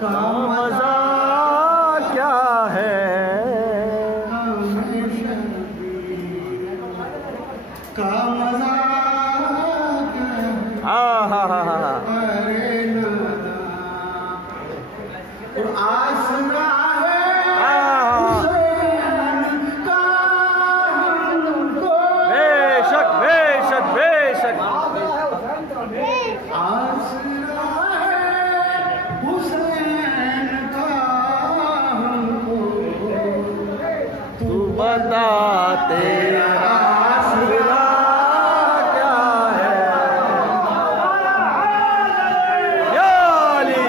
का मजा क्या है, का मजा आसरा है का हमको, बेशक बेशक बेशक आसरा है हुसैन का हमको, तू बता तेरा आसरा क्या है। या अली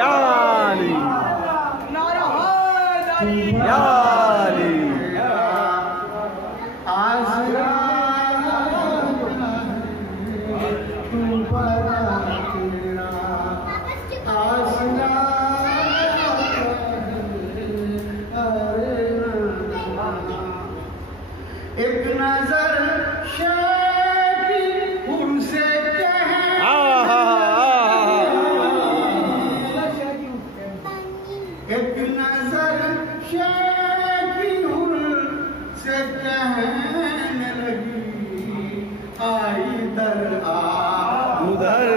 या अली या अली, आसरा तू बता तेरा आसरा, एक नजर शेखी उनसे कहे, एक नजर शेखी उनसे कहने लगी, आई दर आ उधर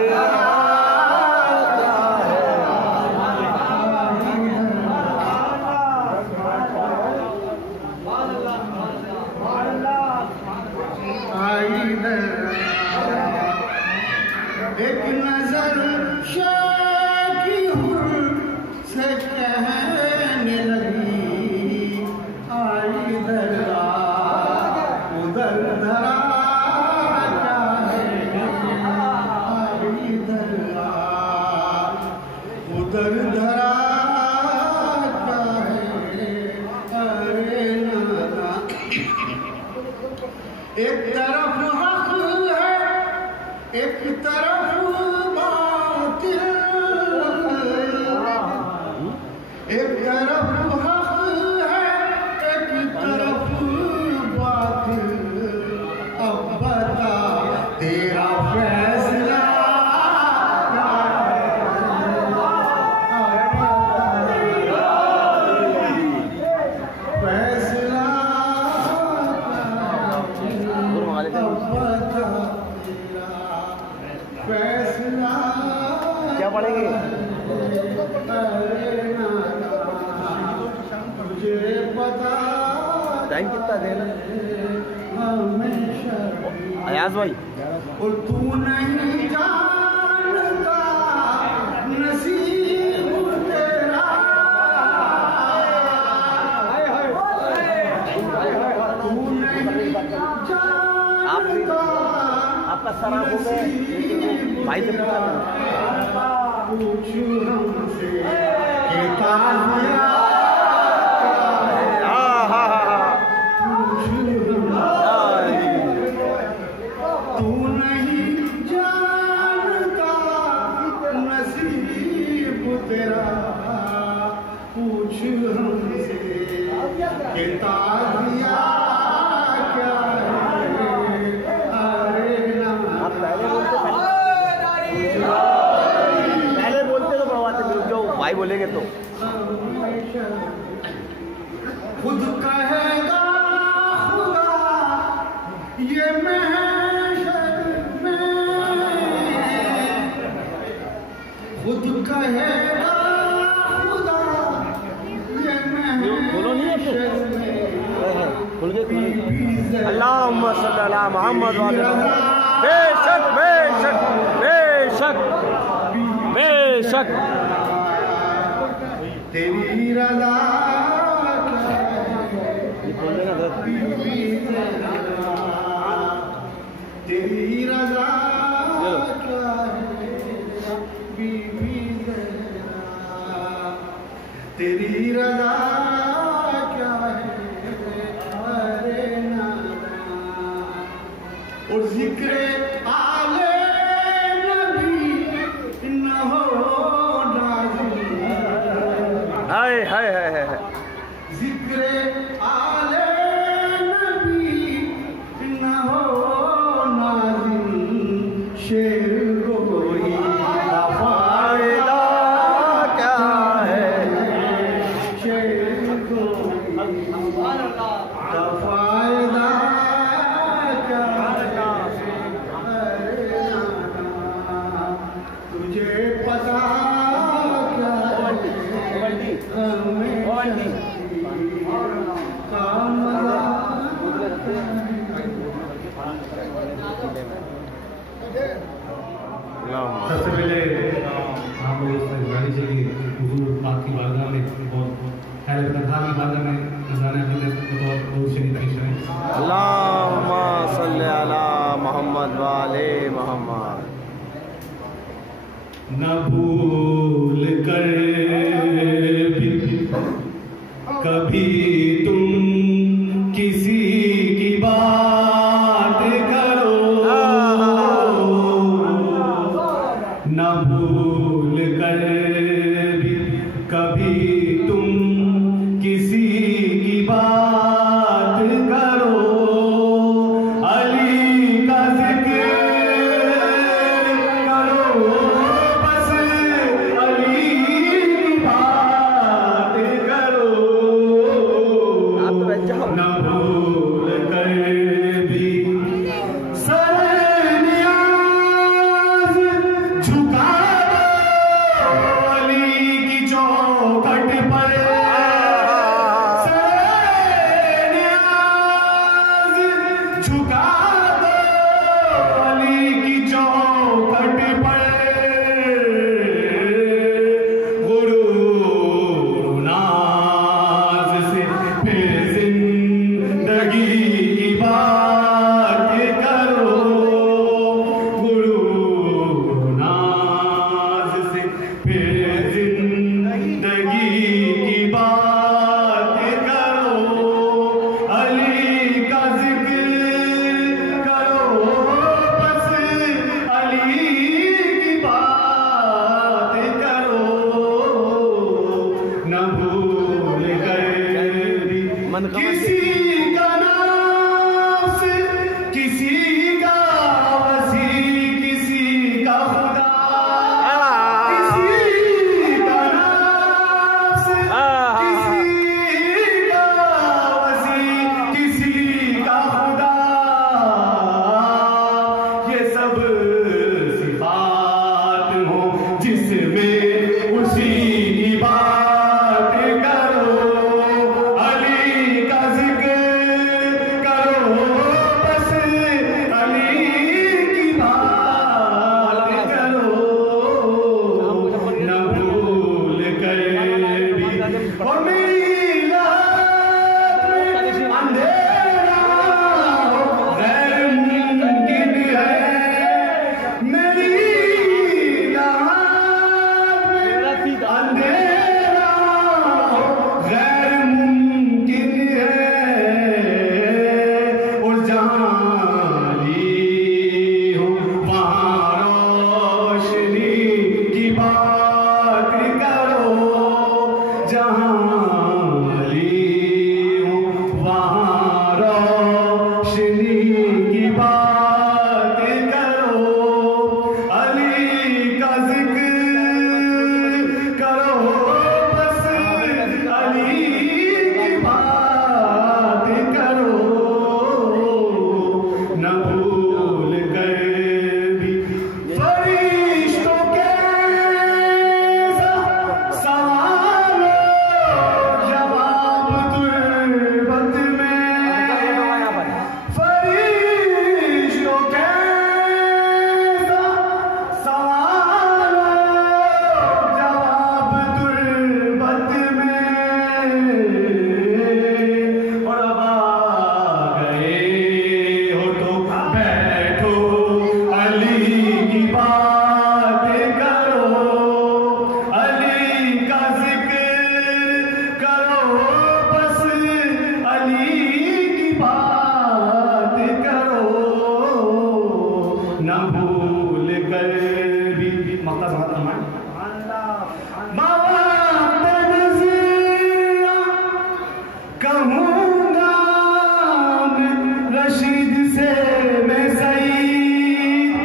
एक नजर शेखी से कहने लगी, आई दरा उधर धरा क्या है, आई दरा उधर धरा क्या है, अरे नाना एक तरफ हक है एक तरफ बातिल, एक तरफ हक है एक तरफ बातिल, अब बता तेरा फैसला क्या है, फैसला फैसला क्या पढ़ेंगे? मुझे पता टाइम कितना देना? हमेशा अयाज भाई और तू नहीं जानता नसीब तेरा, तू नहीं जानता आपका शराब हो गए भाई से पूछू हमसे कि ताज़िया तू नहीं जानता नसीब तेरा, पूछ हमसे कि ताज़िया क्या है, अरे पहले बोलते तो प्रभाते जो भाई बोलेंगे तो खुद कहेगा खुदा ये महशर में, खुद कहेगा खुदा ये महशर में, अल्लाहुम्मा सल्ली अला मुहम्मद व अला बेशक बेशक बेशक बेशक तेरी रज़ा तेरी रज़ा क्या है बीबी ज़हरा, तेरी रज़ा क्या है अरे नाना, और ज़िक्र आले नबी न हो नाज़िल, हाय हाय हाय हाय, ज़िक्र आले नबी न हो नाज़िल, शेर सबसे पहले आप लोग गाड़ी चाहिए हुजूर पाक की बारगाह में और खैर प्रथा की बारगाह में नजराना करने बहुत शरीफ पेश करें। अल्लाहुम्मा सल्ली अला मोहम्मद व आले मोहम्मद। न भूल कर भी कभी तुम किसी की बात करो, न भूल कर भी कभी तुम किसी की बात करो, अली का जिक्र करो, बस अली की बात करो, न भूल कर भी सरनियाज़ झुका दो अली की चौखट पर, सरनियाज़ झुका दो अली की चौखट पर, गुरूर नाज से फिर जिंदगी की बात करो, गुरूर नाज से फिर जिंदगी की बात करो, अली का जिक्र करो, बस अली की बात करो, न भूल कर भी किसी का नास, किसी का वसी, किसी का खुदा, किसी का नास, किसी का वसी, किसी का खुदा, ये सब सिफात हो जिसमें उसी की बात करो, अली का जिक्र करो, बस अली की बात करो, न भूल कर भी और मेरी रात में अंधेरा गैर मुमकिन है, मेरी रात में अंधेरा गैर मुमकिन है, और जहाँ ली हो वहाँ रोशनी की बात करो, जहाँ ली हो वहाँ रोशनी की बात करो, अली का जिक्र करो, बस अली की बात करो, न भूल कर भी फरिश्तों के सवाल जवाब तुर्बत में, फरिश्तों के सवाल जवाब तुर्बत में, और अब आ गए हो तो बैठो अली की बात करो, अली का जिक्र करो, बस अली की बात करो, न भूल कर भी मक्का समात फरमाएं। बाबा नज़ीरा कहूँगा मैं रशीद से मैं सईद,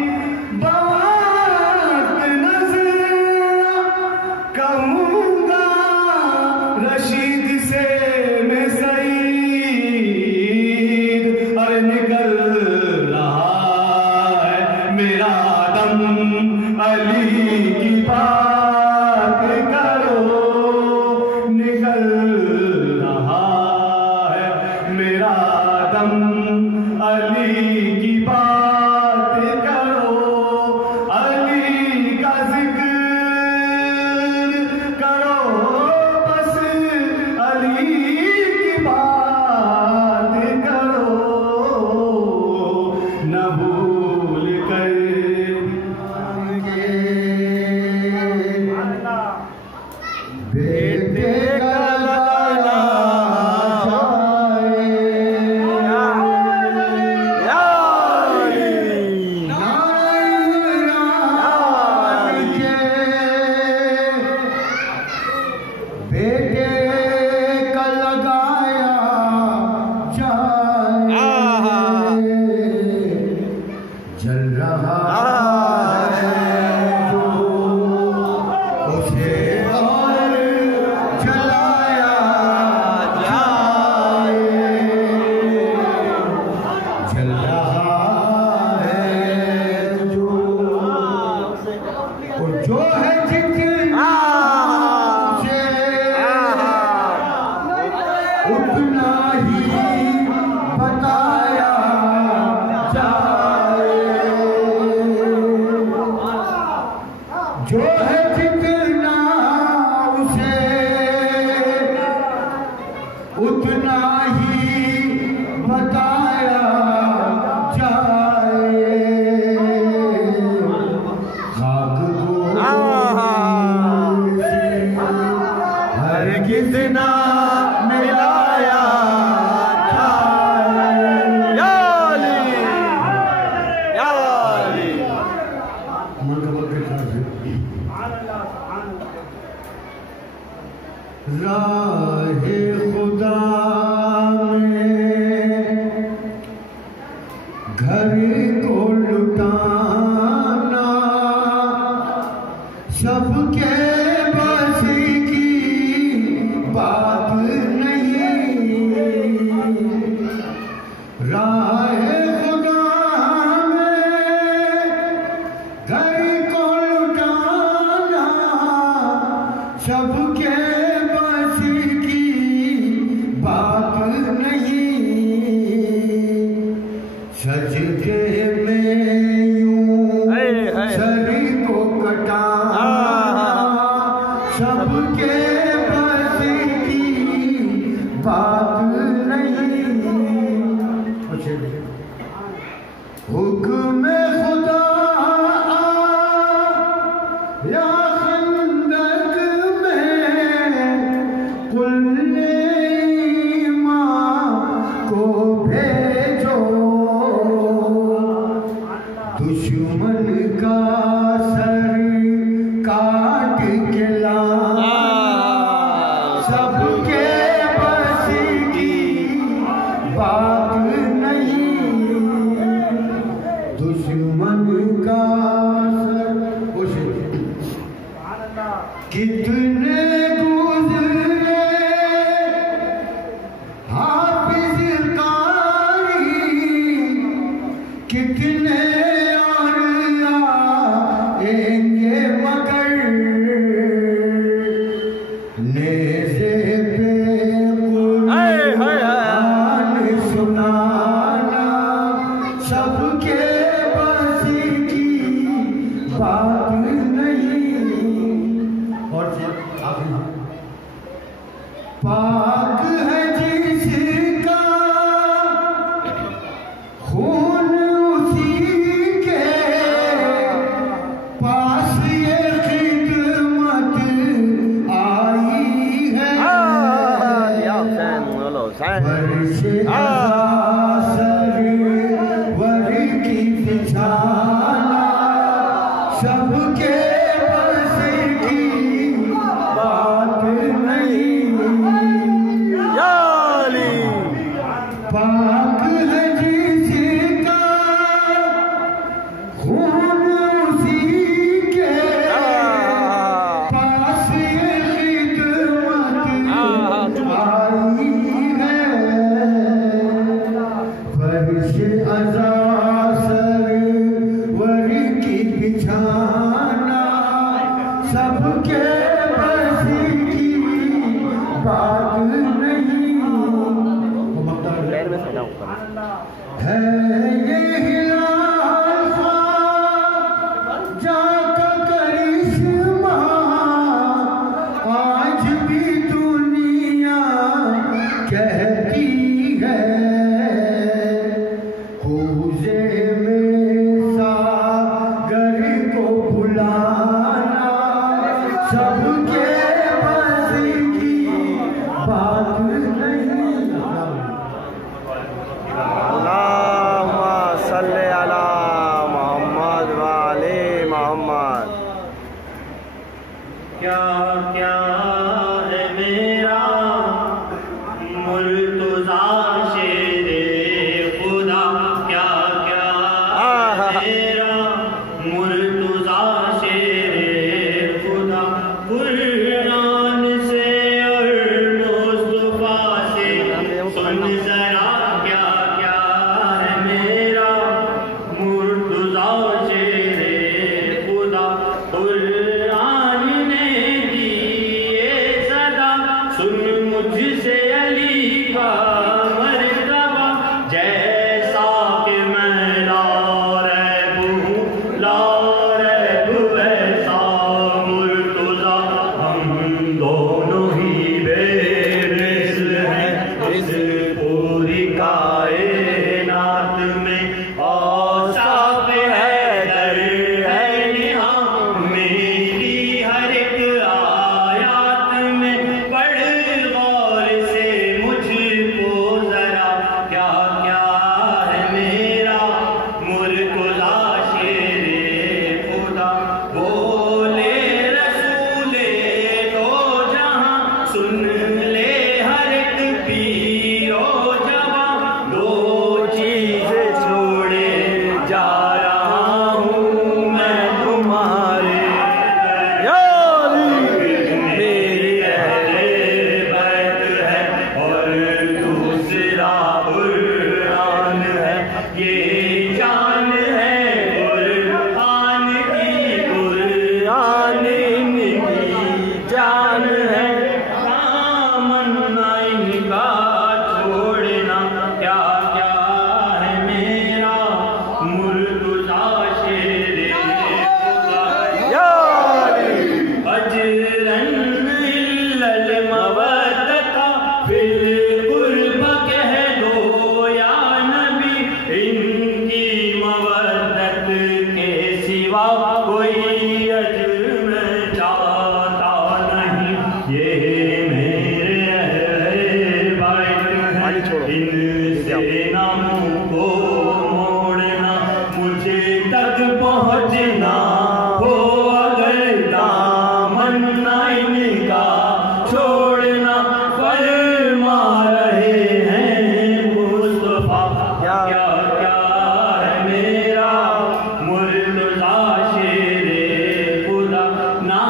बात नज़ीरा कहूँगा रशीद से मैं सईद, अरे निकल रहा है मेरा दम अली की बात करो, निकल रहा है मेरा दम अली की बात करो, राहे खुदा में घर को लुटाना सबके बस की बात नहीं। राहे खुदा में घर को लुटाना सबके बस की बात नहीं। सजदे में यूं सर को कटाना सबके बस की बात नहीं। हुक्म खुदा या खंदक में कुल्ले ईमान को भेजो दुश्मन का सर काट के लाना सबके बस की बात नहीं। दुश्मन का सर कितने गुजरे हाफिज कारी कितने और आएंगे मगर नेज़े पे कुरान सुनाना सबके बस की बात नहीं। और पाक है जिसका खून उसी के पास ये खिदमत आई है। वर्षे वर की बिछाना सबके बस की बात नहीं। पाक है जिसका खून उसी के पास ये खिदमत आई है। फर्श अज़ा सरवर की बिछाना सबके बस की बात नहीं। है ये हिलाल ख्वाजा का करिश्मा आज भी दुनिया कहती है। कूजे में सागर को बुलाना सबके बस की बात नहीं। अल्लाहुम्मा सल्ले अला मोहम्मद व आले मोहम्मद। क्या क्या है मेरा मुर्तज़ा शेरे खुदा क्या क्या है मेरा मुर्तज़ा शेरे खुदा कुरान से और मुस्तफा से सुन जरा क्या क्या है मेरा मुर्तज़ा शेरे खुदा कुरान ने दी सिवा कोई अजर में चाहता नहीं। ये मेरे अहले बैत हैं, इनसे नामों को मोड़ना, मुझे तक पहुँचना हो अगर दामन इनका छोड़ना। फरमा रहे हैं मुस्तफा क्या क्या है मेरा मुर्तज़ा शेरे खुदा। ना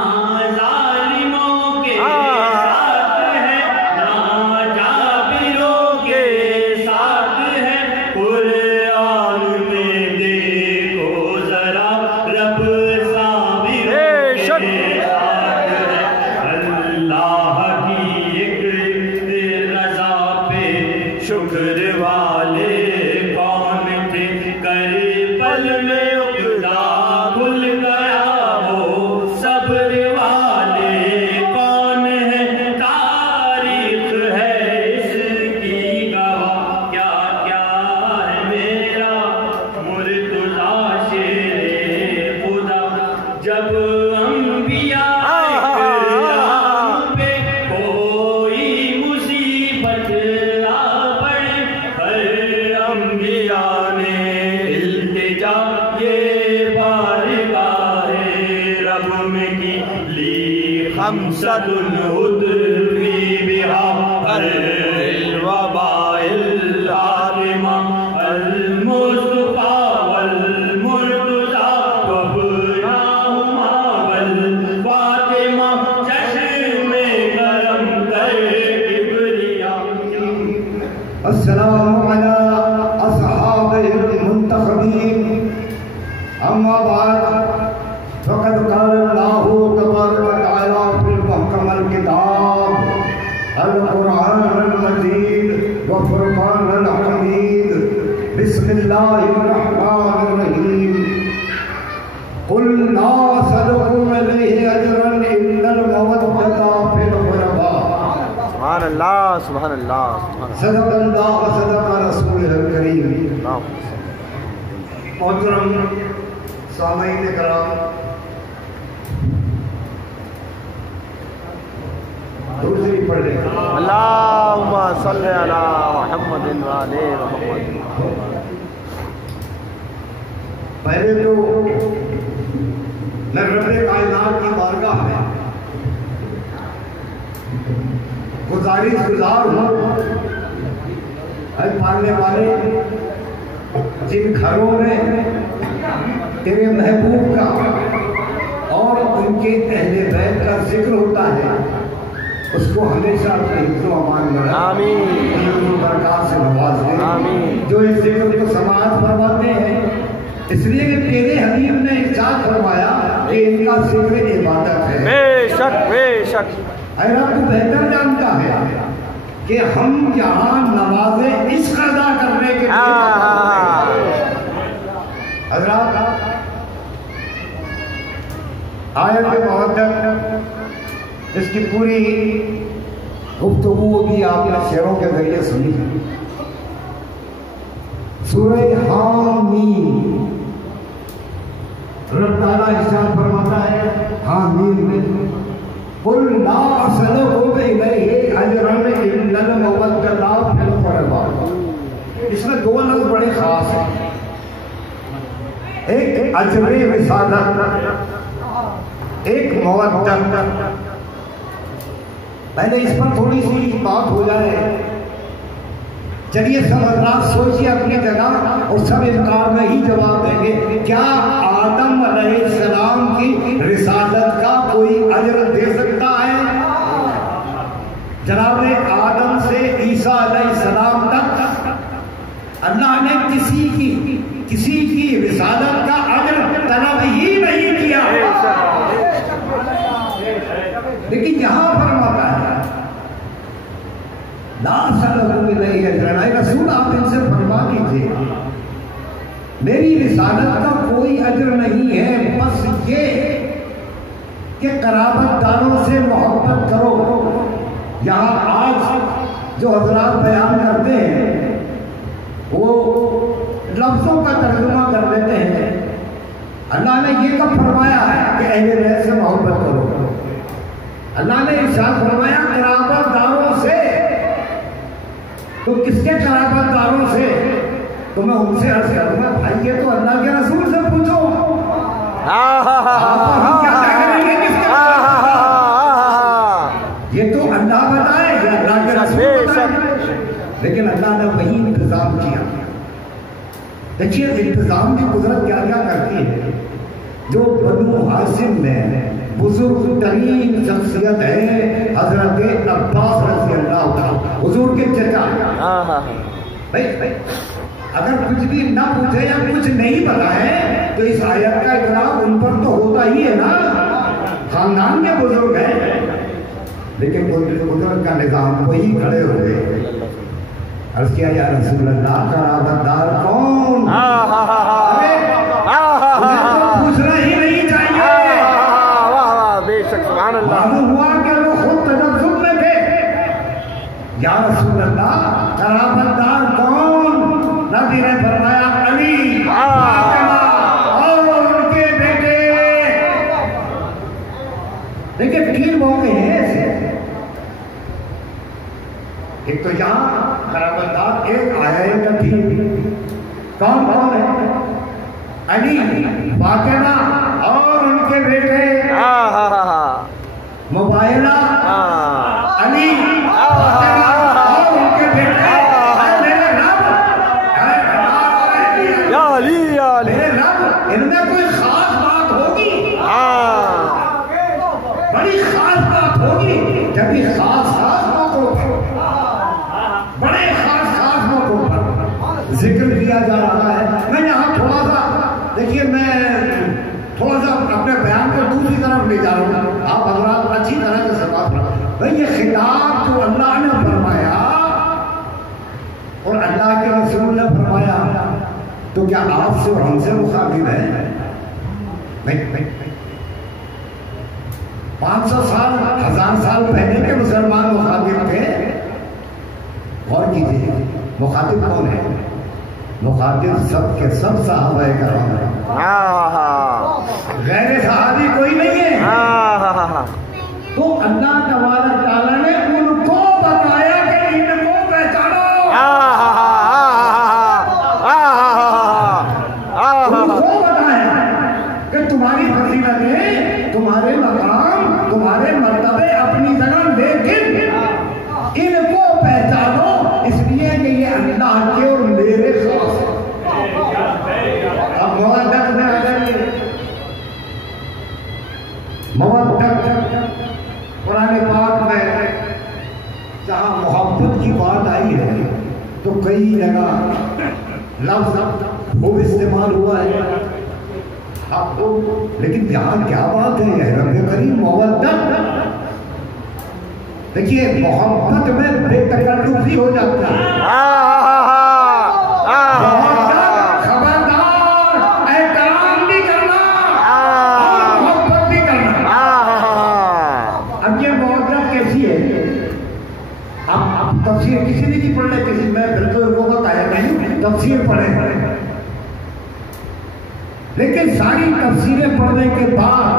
जालिमों के साथ है ना जाबिरों के साथ है। कुरान में देखो जरा रब साबिरों के साथ है। अल्लाह की एक रज़ा पे शुक्र वाले कौन थे। कर पल में उगदा खुल गया वो सब्र वाले कौन है। तारीख है इसकी गवाह क्या क्या है मेरा मुर्तज़ा शेरे खुदा। जब अंबिया पे कोई मुसीबत आ पड़े, हर अंबिया ने इल्तिजा ये बारगाहे रब में की ली। खमसतुन उदवी बिहा अल वबाइल आलिमा अल मुस्तफा वल मुर्तज़ा वबनाहुमा वल फातिमा। चश्मे गरम कर किबरिया। अस्सलामु अला अस्हाबिल मुंतखबीन। अम्मा बाद फ़क़द क़ाल अल्लाहु तबारक व तआला फ़िल मुहकमल किताब अल कुरआनिल मजीद व फुरक़ानिल हमीद। बिस्मिल्लाहिर रहमानिर रहीम। कुल ला असअलुकुम अलैहि अजरन इल्लल मवद्दता फिल क़ुरबा। सुभान अल्लाह, सुभान अल्लाह, सुभान सदक़ल्लाह व सदक़ रसूलुल करीम। अल्लाह। मोहतरम सामईन कराम, दूसरी पढ़ ले। अल्लाहुम्मा सल्लि अला मुहम्मदिन व आले मुहम्मद। पहले तो मैं रब्बे कायनात की बारगाह में गुजार हूँ। हज पालने वाले जिन घरों में तेरे महबूब का और उनके अहले बैत का जिक्र होता है, उसको हमेशा अपने हिफ्ज़ व अमान में आमीन। बरकत से नवाज दे। आमीन। जो इस जिक्र को समाअत फरमाते हैं, इसलिए कि तेरे हबीब ने इरशाद फरमाया कि इनका जिक्र इबादत है। बेशक बेशक। अरे रब तू बेहतर जानता है कि हम यहाँ नमाज़े इश्क़ अदा करने के लिए हज़रात आयत मुक़द्दस इसकी पूरी गुफ्तगू भी आपने शेरों के जरिए सुनी। सूरह हामीम रब ताला इरशाद फरमाता है हामीम में कुल ला असअलुकुम इलैहि अजरन इल्लल मवद्दता फिल क़ुरबा। इसमें दो लफ्ज़ बड़े खास हैं, एक अजरे विसादत, एक मवद्दत। पहले इस पर थोड़ी सी बात हो जाए। चलिए सब हज़रात सोचिए अपनी जगह और सब इनकार में ही जवाब देंगे। क्या आदम अलैहिस्सलाम की रिसालत का कोई अजर दे सकता है? जनाब आदम से ईसा अलैहिस्सलाम तक अल्लाह ने किसी की रिसालत का अजर तलब ही नहीं किया। लेकिन यहां फरमाता है रसूल, आप इनसे फरमा कीजिए मेरी रिसालत का कोई अजर नहीं है, बस ये कि कराबतदारों से मोहब्बत करो। यहाँ आज जो हजरात बयान करते हैं वो लफ्जों का तर्जुमा कर देते हैं। अल्लाह ने ये कब फरमाया कि अहले बैत से मोहब्बत करो? अल्लाह ने इरशाद फरमाया कराबतदारों से। तो किसके कराबतदारों से? तो मैं उनसे अर्ज करूंगा, भाई ये तो अल्लाह के रसूल से पूछो। ये तो अल्लाह बताए, ये अल्लाह के रसूल बताए। लेकिन अल्लाह ने वही इंतजाम किया। देखिए इंतजाम की कुदरत क्या क्या करती है। जो बनु हाशिम में बुजुर्ग तरीन शख्सियत है हजरत अब्बास रज़ी अल्लाह तआला, हुजूर के चचा। भाई अगर कुछ भी ना पूछे या कुछ नहीं बताए तो इस आयत का इकराम उन पर तो होता ही है ना, खानदान के बुजुर्ग हैं। लेकिन बुजुर्ग का निजाम वही खड़े हो गए। अर्ज़ किया या रसूल अल्लाह कराबतदार कौन? पूछना ही नहीं चाहिए। मालूम हुआ कि वो खुद तजस्सुस में थे। या रसूल अल्लाह कराबतदार कौन? नबी ने फरमाया अली, फातिमा और उनके बेटे। देखिए 3 मौके हैं ऐसे। एक तो यहाँ कराबतदार एक आया थी। कौन कौन है? अली, फातिमा और उनके बेटे। मुबाइला, अली, फातिमा और उनके बेटे। इनमें कोई खास बात होगी, बड़ी खास बात होगी। जब भी खास मौकों पर, बड़े खास मौकों पर जिक्र किया जा रहा है। मैं यहाँ थोड़ा सा देखिए, मैं थोड़ा सा अपने बयान को दूसरी तरफ ले जा रहा हूँ। आप हजरात अच्छी तरह से समाप्त करो। भाई ये खिताब जो अल्लाह ने फरमाया और अल्लाह के रसूल ने फरमाया, तो क्या आपसे और हमसे मुखातिब है? नहीं। 500 साल 1000 साल पहले के मुसलमान मुखातिब थे। गौर कीजिए, मुखातिब कौन है? मुखातिब सब के सब सहाबा कराम हैं। गैर सहाबी कोई नहीं है। तो अल्लाह तबारक तआला ने उनको बताया कि इनको पहचानो। उनको बताया कि तुम्हारी फजीलतें, तुम्हारे मकाम, तुम्हारे मर्तबे अपनी जगह, लेकिन इनको पहचानो इसलिए कि ये अल्लाह के और मेरे खास हैं। अब मवद्दत में आ जाइए। मवद्दत कुरान पाक में जहाँ मोहब्बत की बात आई है तो कई जगह लफ्ज़ खूब इस्तेमाल हुआ है। आपको लेकिन यहाँ क्या बात है? रब्बे करीम मवद्दत। देखिए मोहब्बत में बेतकल्लुफ़ी हो जाता है। खबरदार, एहतराम भी करना और मोहब्बत भी करना। अब ये मोहब्बत कैसी है? अब तफसीर किसी ने की पढ़ ले, किसी में बिल्कुल रोबत आया नहीं, तफसीर पढ़े। लेकिन सारी तफसीरें पढ़ने के बाद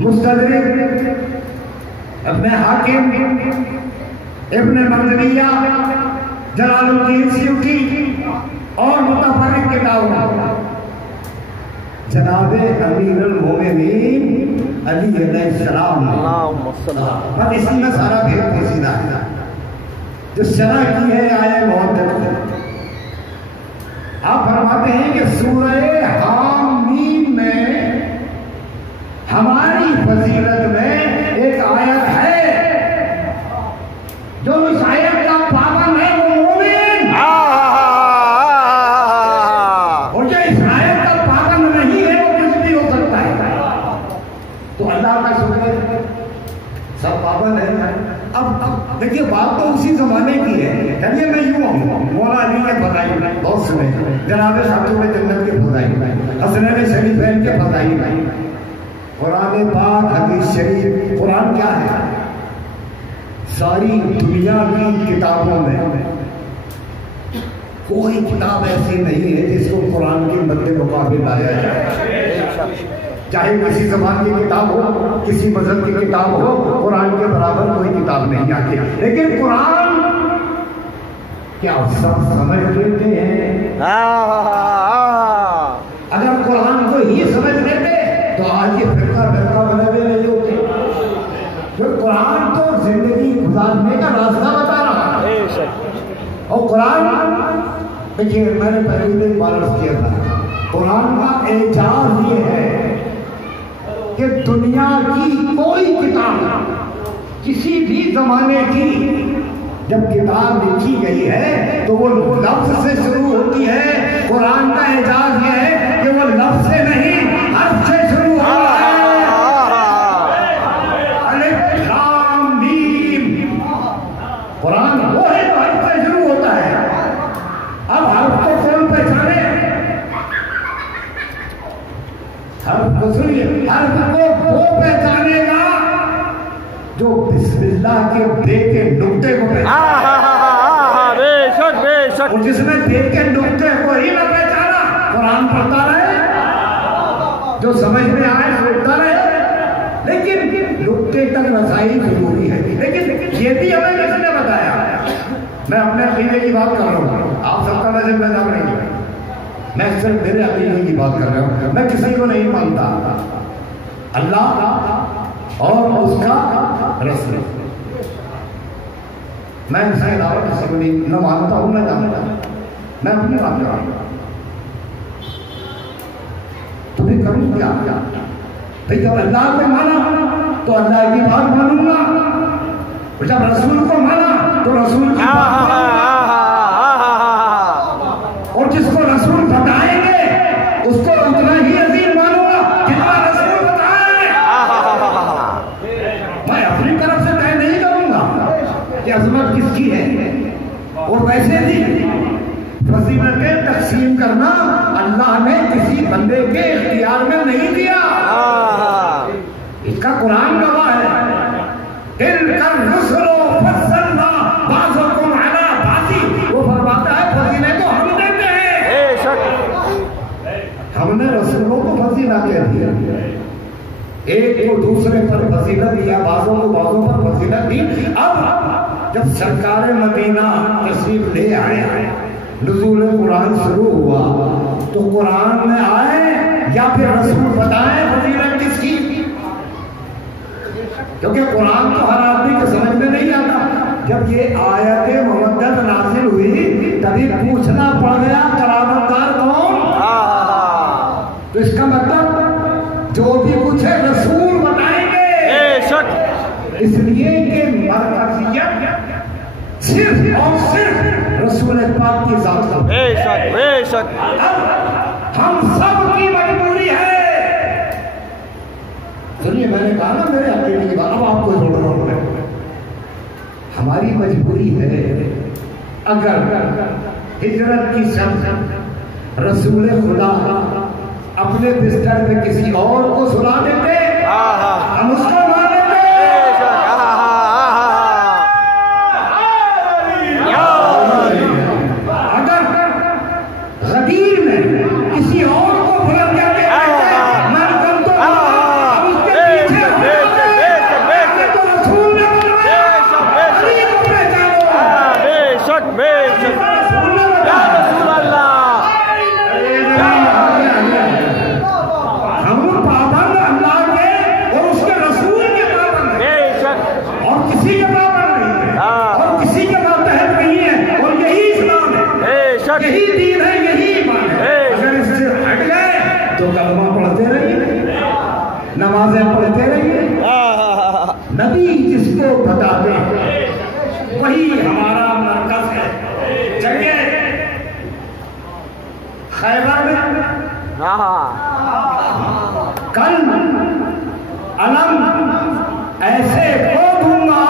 मुस्तदरिक इब्न हाकिम, इब्न मंदनिया, जलालुद्दीन सयूती और मुतफर्रिक किताब जनाब अमीरुल मोमिनीन अली अलैहिस्सलाम, पर इसी में सारा भेद पेशीदा है जो शरह की है आए मोहब्बत। आप फरमाते हैं कि सूरह हामीम में हमारी फजीलत में एक आयत है, जो इस आयत का पाबंद है वो मोमिन, और जो इस आयत का पाबंद नहीं है वो कुछ भी हो सकता है। तो अल्लाह का शुक्र है सब पाबंद है। अब देखिए बात तो उसी जमाने की है। चलिए मैं यूं हूँ, मौला अली के फज़ाइल बहुत सुने, जनाब खातून जन्नत के फज़ाइल, हसनैन शरीफैन के फज़ाइल, कुरान पाक, हदीस शरीफ। कुरान क्या है? सारी दुनिया की किताबों में कोई किताब ऐसी नहीं है जिसको कुरान के मद्दे मुकाबिल लाया जाए। चाहे किसी जबान की किताब हो, किसी मजहब की किताब हो, कुरान के बराबर कोई किताब नहीं आती। लेकिन कुरान क्या सब समझ लेते हैं? अगर कुरान को ही समझ लेते तो आज ये फिरका बने हुए नहीं होते। तो कुरान तो जिंदगी गुजारने का रास्ता बता रहा है। और कुरान देखिए, मैंने पहले भी बात किया था, कुरान का एजाज ये है कि दुनिया की कोई किताब किसी भी जमाने की जब किताब लिखी गई है तो वो लफ्ज से शुरू होती है। कुरान का एजाज ये है कि वो लफ्ज से नहीं, हर्फ से शुरू होता है। अलिफ लाम मीम, कुरान वो है जो हर्फ से शुरू होता है। अब हर्फ को कौन पहचाने? हर्फ को सुनिए, हर्फ को वो पहचानेगा जो बिस्मिल्लाह के दे के नुक्ते को बेशक बेशक। और जिसमें दे के नुक्ते को ही न पहचाना, कुरान पढ़ता रहे, जो समझ में आए सुनता रहे, लेकिन नुक्ते तक रसाई जरूरी है। लेकिन ये भी हमें किसने बताया? मैं अपने अकीदे की बात कर रहा हूँ, आप सबका मैं जिम्मेदार नहीं है। मैं सिर्फ मेरे अकीदे की बात कर रहा हूँ। मैं किसी को नहीं मानता, अल्लाह और उसका रसूल, मैं इसके अलावा किसी को नहीं न मानता हूं न जानता। मैं अपनी बात कर रहा हूं, तो भी करूं क्या? भाई जब अल्लाह को माना तो अल्लाह की बात मानूंगा, और जब रसूल को माना तो रसूल की बात, और जिसको रसूल बताएंगे उसको उतना ही अजीम मानूंगा जितना रसूल बताए। मैं अपनी तरफ से तय नहीं करूंगा कि अजमत किसकी है। और वैसे भी फजीलतें तकसीम करना अल्लाह ने किसी बंदे के इख्तियार में नहीं दिया, इसका कुरान गवाह है। तिलकल रुसुलु फस्सलना बाज़ुकुम अला बाज़ी, वो फरमाता है फजीलत को हम देते हैं। हमने रसूलों को फजीलत दे दिया, एक को दूसरे पर फजीलत दिया, बाजों को बाजों पर फजीलत दी। अब जब सरकार मदीना तशरीफ ले आए, नुज़ूल कुरान शुरू हुआ, तो कुरान में आए या फिर रसूल बताए फजीलत किसकी? क्योंकि कुरान तो हर आदमी को समझ में नहीं आता। जब ये आयत मुमद्दत नाज़िल हुई तभी पूछना पड़ गया करामतदार कौन? तो इसका मतलब जो भी कुछ है रसूल बताएंगे। इसलिए कि मरकजियत सिर्फ और सिर्फ रसूल पाक की ज़ात का। बेशक। हम सब की मजबूरी है। सुनिए, मैंने कहा ना मेरे अकेले की बात, अब आपको जोड़ रहा हूं मैं। हमारी मजबूरी है, अगर हिजरत की शर्त रसूल खुदा अपने बिस्तर पे किसी और को सुना देते, हम उसको मान लेते। अगर गदीर में किसी और को बुलंद करके मैं कर तो हम उसके पीछे तो रसूल ने बेशक या रसूल अल्लाह। हम पाबंद अल्लाह के और उसके रसूल के पाबंद हैं, और किसी के पाबंद नहीं है, और किसी के मातहत नहीं है। और यही इस्लाम है, यही दीन है, यही ईमान है। अगर इससे हट गए तो कलमा पढ़ते रहिए, नमाजें पढ़ते रहिए। नबी जिसको बताते हैं वही हमारा मरकज है। जगह खैबर में कल अलम ऐसे को दूंगा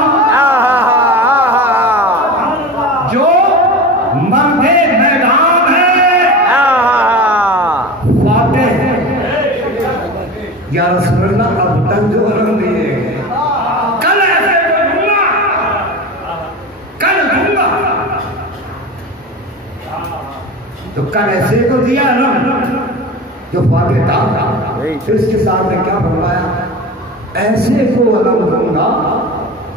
जो मर्दे मैदान है, फातेह या रसूलुल्लाह। अब तक जो रंग दिए, कल ऐसे को दूंगा, कल दूंगा। कल ऐसे को दिया ना जो फातिह था, फिर इसके साथ में क्या फरमाया, ऐसे को अलम दूंगा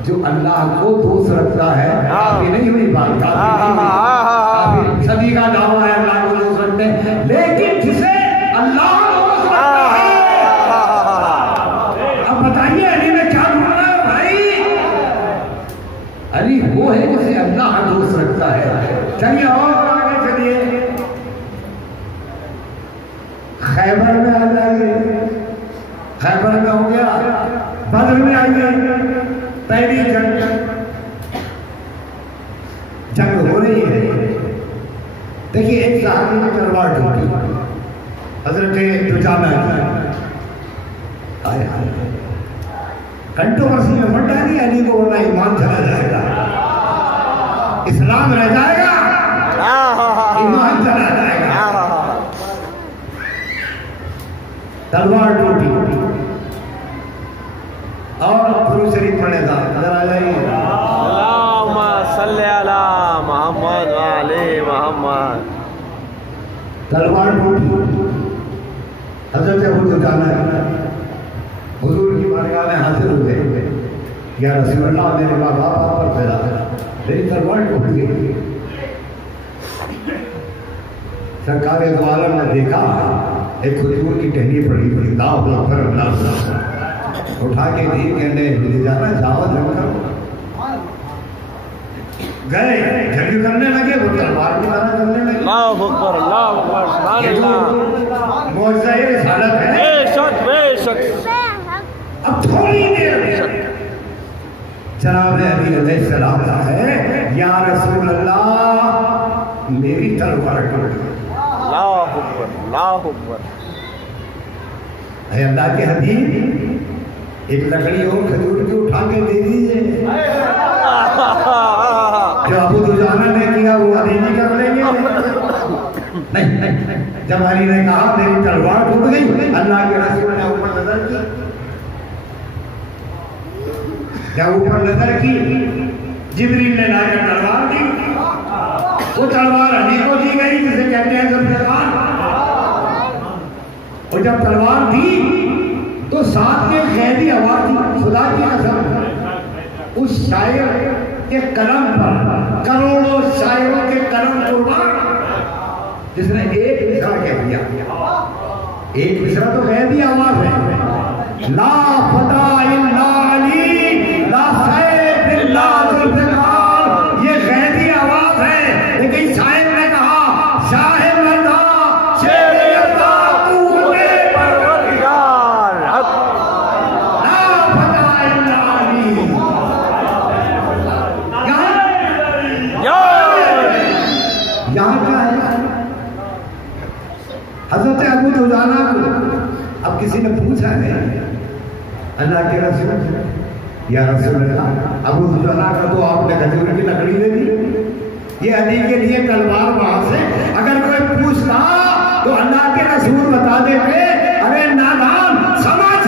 जो अल्लाह को दोस्त रखता है। काफी नहीं हुई बात, काफी सदी का दावा है अल्लाह को दोस्त रखते हैं, लेकिन जिसे अल्लाह दोस्त रखता है, अब बताइए अली में क्या ढूंढना है भाई? अली वो है जिसे अल्लाह दोस्त रखता है। चलिए और आगे चलिए, खैबर में आ जाइए। खैबर में हो गया, बदर में आइए, पहली जंग हो रही है। देखिए एक सहाबी की तलवार टूटी, हजरत दुजाना आए कंट्रोवर्सी में मत डाली अली को, वरना ईमान चला जाएगा, इस्लाम रह जाएगा, ईमान चला जाएगा। तलवार टूटी और गुरु शरीफ पढ़ेगा, नजर आ जाइए। अल्लाहुम्मा सल्ली अला मोहम्मद व आले मोहम्मद। तलवार टूटी, हजरत अबू दुजाना हुजूर की बारगाह में हाजिर हुए, या रसूल अल्लाह मेरे माँ बाप पर पैदा, मेरी तलवार टूट गई। सरकार दो आलम ने देखा एक खजूर की टहनी पड़ी पड़ी, दाव पर अल्लाह उठा के दी, कहने ले जाना दावत रखकर गए, जंग करने लगे, वो तलवार की तरह करने लगे। अल्लाहु अकबर, अल्लाहु अकबर, सुभान अल्लाह। मौजज़ा ये रिसालत है। बेशक बेशक। अब थोड़ी देर में जनाब अली अलैहिस्सलाम का है, या रसूल अल्लाह मेरी तलवार टूट गई। अल्लाहु अकबर, अल्लाहु अकबर। अल्लाह के हबीब एक लकड़ी और खजूर की उठा के दे दीजिए, जो अबू दुजाना ने किया वो अली नहीं कर लेंगे। नहीं, जब अली ने कहा मेरी तलवार टूट गई, अल्लाह के रसूल ने ऊपर नजर की, जब ऊपर नजर की जिब्रील ने लाकर तलवार दी, वो तलवार अली को दी गई जिसे कहते हैं ज़ुल्फ़िकार। और जब तलवार दी तो साथ में गैबी आवाज थी, खुदा की कसम उस शायर के कलम पर करोड़ों शायरों के कलम कुर्बान, जिसने एक मिसरा कह दिया। एक मिसरा तो गैबी आवाज है, ला फता इल्ला अली ला सैफ इल्ला ज़ुल्फ़िकार, ये गैबी आवाज है। लेकिन शायर ने कहा शाहिद अल्लाह शेर अल्लाह तूने परवरदिगार हक। ला फता इल्ला अली। यहाँ क्या है? हजरत अबू दुजाना को अब किसी ने पूछा है, अल्लाह के रसूल या रसूल अल्लाह, अबू दुजाना का तो आपने खजूर की लकड़ी दे दी, ये अली के लिए तलवार वहां से, अगर कोई पूछता तो अल्लाह के रसूल बता देते, अरे नादान समझ,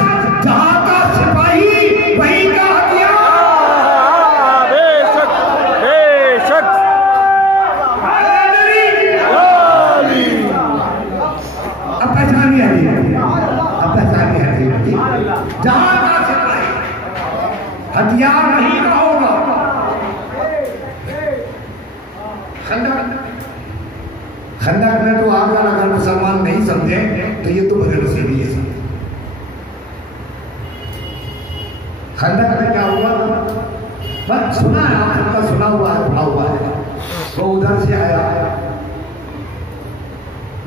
जहां का सिपाही वही का हथियार। बेशक बेशक। अब पहचानिए अली, अब पहचानिए अली, जहां का सिपाही हथियार नहीं का होगा। खंदक में तो आकर अगर मुसलमान नहीं समझे तो ये तो बदनसीबी है। खंदक में क्या हुआ, बस सुना है, आपका सुना हुआ है, पढ़ा हुआ है। वो उधर से आया,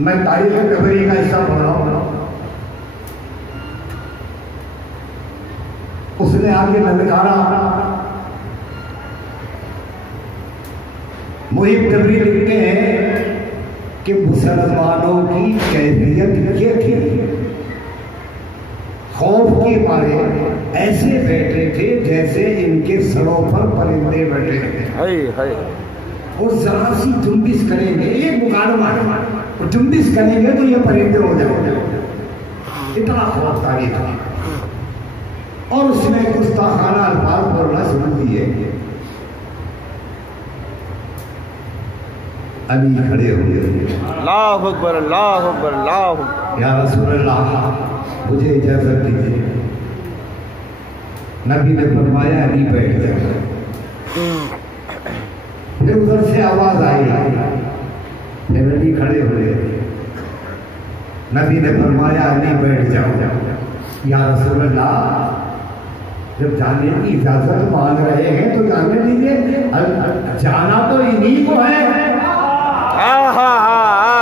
मैं तारीख कबरी का हिस्सा पढ़ रहा हूं, उसने आगे ललकारा। मुहिब कबरी लिखते हैं कि मुसलमानों की कैफियत ये थी, खौफ के मारे ऐसे बैठे थे जैसे इनके सरों पर परिंदे बैठे थे। और जरा सी जुम्बिश करेंगे, एक मुकालमा और जुम्बिश करेंगे तो ये परिंदे हो जाएंगे, इतना खौफ था ये था। और उसने गुस्ताखाना अल्फाज बोलना शुरू किए, अली खड़े हुए। अल्लाह अकबर, अल्लाह अकबर, अल्लाह अकबर। या रसूल अल्लाह, मुझे इजाजत दीजिए। नबी ने फरमाया अली बैठ जाओ। फिर उधर से आवाज आई, फिर अली खड़े हुए। नबी ने फरमाया अली बैठ जाओ। या रसूल अल्लाह, जब जाने की इजाजत मांग रहे हैं तो जाने दीजिए, जाना तो इन्हीं को है।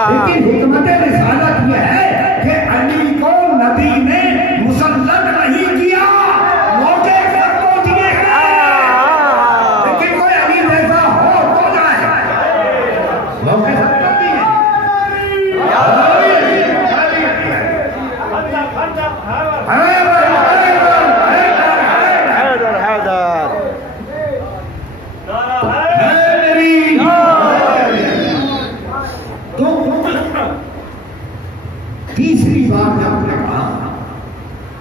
लेकिन हिकमत रिसालत यह है कि अली को नबी ने मुसल्लत नहीं किया, मौके सबको दिए हैं। लेकिन कोई अली जैसा हो तो जाए, मौके सबको दिए। तीसरी बार जब आपने कहा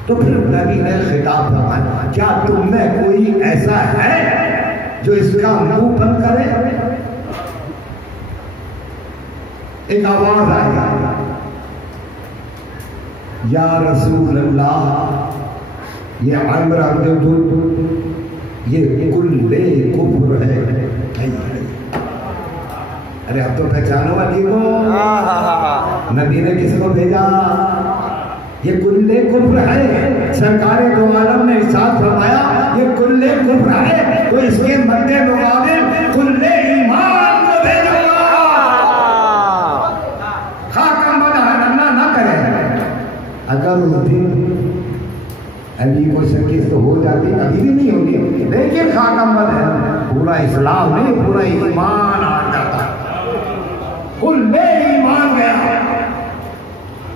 तो फिर नबी ने खिताब फरमाया, क्या तुम में कोई ऐसा है जो इसका मुंह बंद करे? एक आवाज आई, या रसूल अल्लाह, ये अमर ये कुल्ले कुफ्र है। अरे अब तो पहचानो अली को। नबी ने किसको भेजा? ये कुल्ले कुफ्र है। सरकार दो आलम ने इरशाद फरमाया ये कुल्ले कुफ्र है, तो इसके मद्दे मुकाबिल कुल्ले ईमान को भेजूंगा। खाका मदहना ना करे। अगर उस दिन अली को शिकस्त हो जाती, अभी भी नहीं होगी, लेकिन खाका मदहना पूरा इस्लाम नहीं, पूरा ईमान आ जाता। कुल्ले ईमान गया,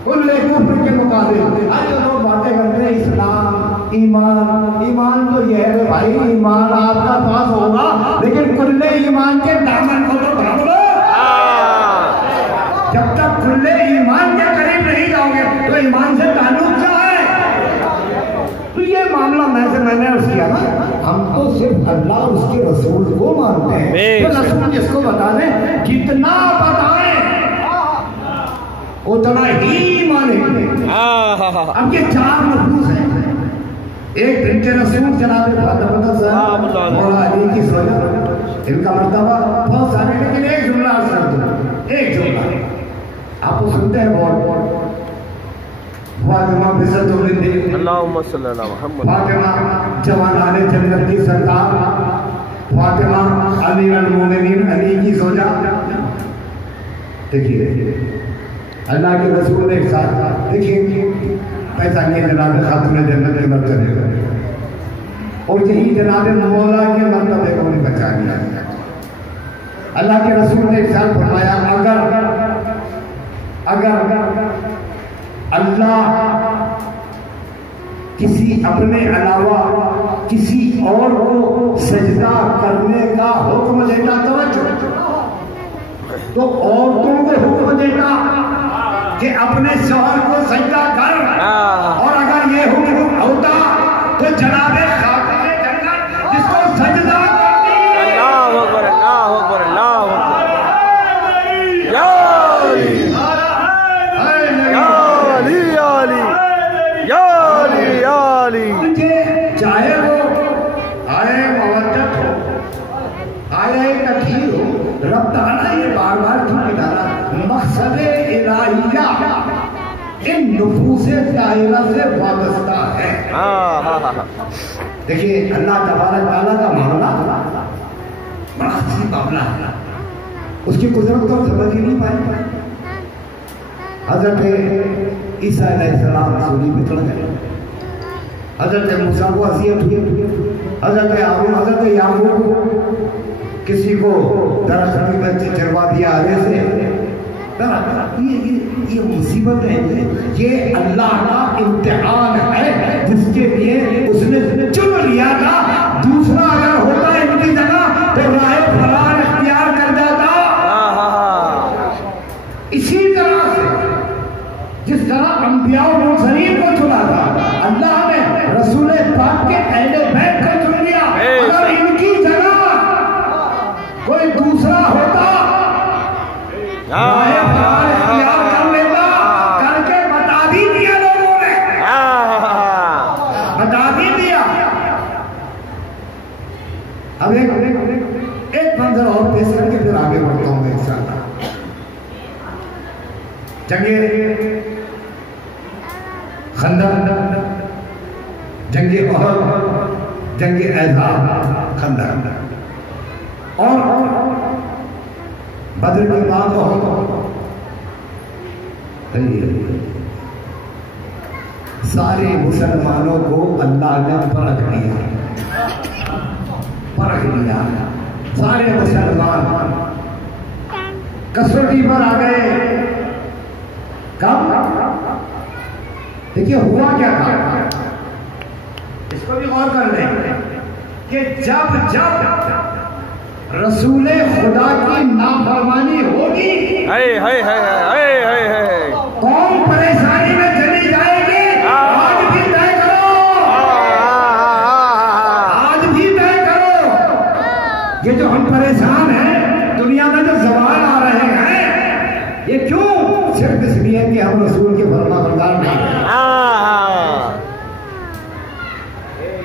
कुल्ले कुफ्र के मुकाबिल। आज लोग बातें करते हैं इस्लाम ईमान, ईमान तो यह है भाई, ईमान आपका पास होगा, लेकिन कुल्ले ईमान के दामन को तो थाम लो। जब तक कुल्ले ईमान के करीब नहीं जाओगे तो ईमान से ताल्लुक क्या है? तो ये मामला मैंने अर्ज किया ना, हम तो सिर्फ अल्लाह और उसके रसूल को मानते हैं। तो रसूल जिसको बता दें, जितना बताएं उतना ही मानेंगे। अब ये चार नफूस हैं। एक बिन्ते रसूल जनाब मौला अली की सोजा, इनका मर्तबा बहुत सारे, लेकिन एक जुमला कर दो, एक जुमला आप सुनते हैं बहुत। फातिमा जवानाने जन्नत की सरदार, फातिमा अमीरुल मोमिनीन अली की जोजा। देखिए अल्लाह के रसूल ने एक साथ, देखिए पहचानिए जनाब खातून जन्नत के मर्तबे को, और यही जनाब मौला के मर्तबे को उन्हें पहचानिया। अल्लाह के रसूल ने एक साथ फरमाया, अगर अल्लाह किसी अपने अलावा किसी और को सजदा करने का हुक्म देता, तो औरतों को हुक्म देता कि अपने शौहर को सजदा कर, और अगर ये हुक्म होता तो जनाबे खातून जन्नत जिसको सजदा करती है। अल्लाह अकबर, अल्लाह अकबर, अल्लाह अकबर। चाहे वो आए मवद्दत हो, आए तकहीर हो, रब ताला ये बार बार क्यों बताना, मकसद इलाहिया इन नुफूसे दायरा से वाबस्ता है। देखिए अल्लाह तबारक तआला का मामला बड़ा हसीन मामला है, उसकी कुदरत को समझ ही नहीं पाए। हजरत ईसा अलैहिस्सलाम सूली पे चढ़ गए, हजरत मूसा को असियत हुई, हजरत हारून, हजरत याकूब किसी को दरख्त में चढ़वा दिया आगे से। ये मुसीबत है, ये अल्लाह का इम्तिहान है जिसके लिए उसने चुन लिया था। दूसरा अगर होता इनकी जगह तो राह फलान इख्तियार कर जाता। इसी तरह से जिस तरह अंबिया और मुरसलीन को चुना था, अल्लाह ने रसूल पाक के अहले बैत को चुन लिया। अगर इनकी जगह कोई दूसरा होता जंगे खंदक, जंगे ओहद, जंगे ऐज़ा, खंदक और बद्र के बाद सारे मुसलमानों को अल्लाह ने परख लिया। सारे मुसलमान कसौटी पर आ गए। कब? देखिए हुआ क्या था, इसको भी गौर कर लें कि जब जब रसूले खुदा की नाफरमानी होगी, कौम परेशानी में चली जाएगी। आज भी तय करो, आज भी तय करो। ये जो हम परेशान हैं, दुनिया में जो सवाल आ रहे हैं, ये क्यों? सिर्फ इसलिए कि हम रसूल के फरमाबरदार नहीं हैं।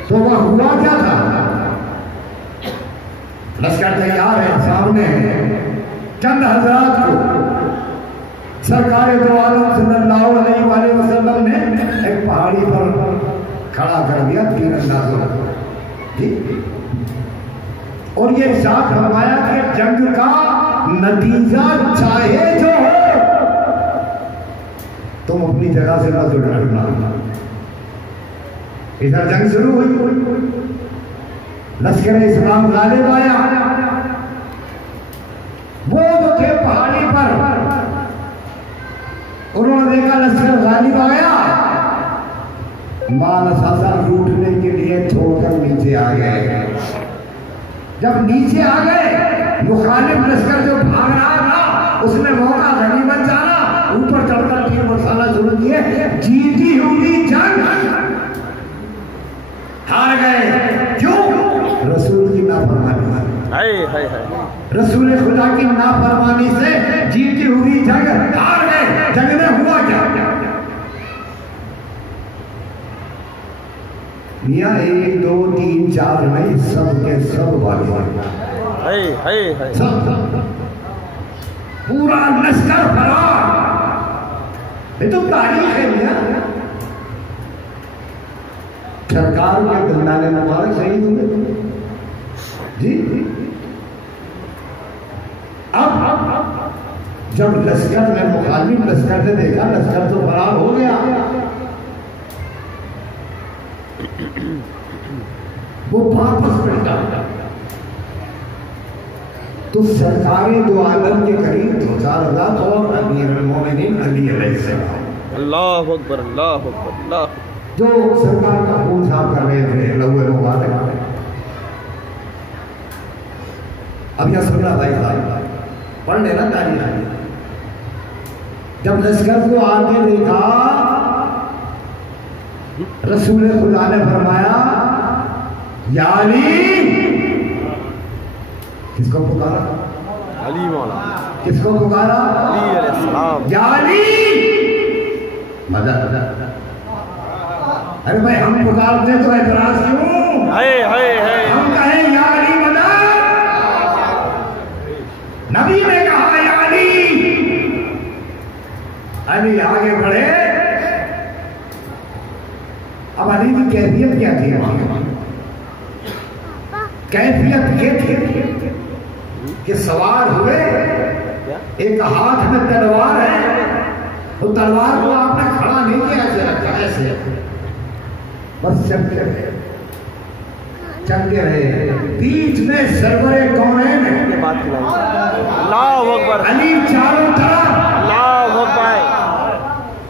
तो वह हुआ क्या था? लश्कर तैयार है, सामने है। चंद हज़रात को सरकार दो आलम सल्लल्लाहु अलैहि वसल्लम ने एक पहाड़ी पर खड़ा कर दिया, तीरंदाजों जी, और ये इरशाद फरमाया कि जंग का नतीजा चाहे जो हो, तुम अपनी जगह से मत उठना। इधर जंग शुरू हुई, लश्कर इस्लाम गालिब आया। वो जो थे पहाड़ी पर, उन्होंने देखा लश्कर गालिब आया, माल सासा लूटने के लिए छोड़कर नीचे आ गए। जब नीचे आ गए, मुखालिफ लश्कर जो भाग रहा था, उसने मौका गनीमत जाना, ऊपर चढ़कर तीर मसाला शुरू किए। जीती हुई जंग हार गए। क्यों? रसूल की नाफरमानी। रसूल खुदा की नाफरमानी से जीती हुई जंग हार गए। जंग में हुआ क्या? मियाँ 1 2 3 4 नहीं, सब के सब वाले सब, पूरा लश्कर फरार। ये तो तारीख है मियाँ। सरकार के दंडाने मुबारक शहीद हुए जी। अब जब लश्कर ने, मुखालिफ लश्कर ने देखा लश्कर तो फरार हो गया, वो वापस लौटा। तो सरकारें दो आलम के करीब 2-4 हज़ार और अमीरुल मोमिनीन अली अलैहिस्सलाम, अल्लाहु अकबर, अल्लाहु अकबर, अल्लाह, जो सरकार का खून साफ कर रहे थे, लौहे मुबारक। अब यह सुनना भाई साहब, पढ़ लेना तारीख। जब लश्कर को आगे देखा, रसूल खुदा ने फरमाया, या अली। किसको पुकारा? अली मौला। किसको पुकारा? अली अलैहिस्सलाम। या अली। मदद। अरे भाई, हम पुकारते तो ऐतराज क्यों? हम कहें या अली मदद। नबी ने कहा या अली। अली आगे बढ़े। अब अली की कैफियत क्या थी? कैफियत ये थी कि सवार हुए, एक हाथ में तलवार है, तो तलवार को आपने खड़ा नहीं किया, ऐसे रखा, ऐसे बस चलते रहे। बीच में सरवरे कौनैन है, अल्लाहु अकबर, अली चारों तरफ, अल्लाहु अकबर,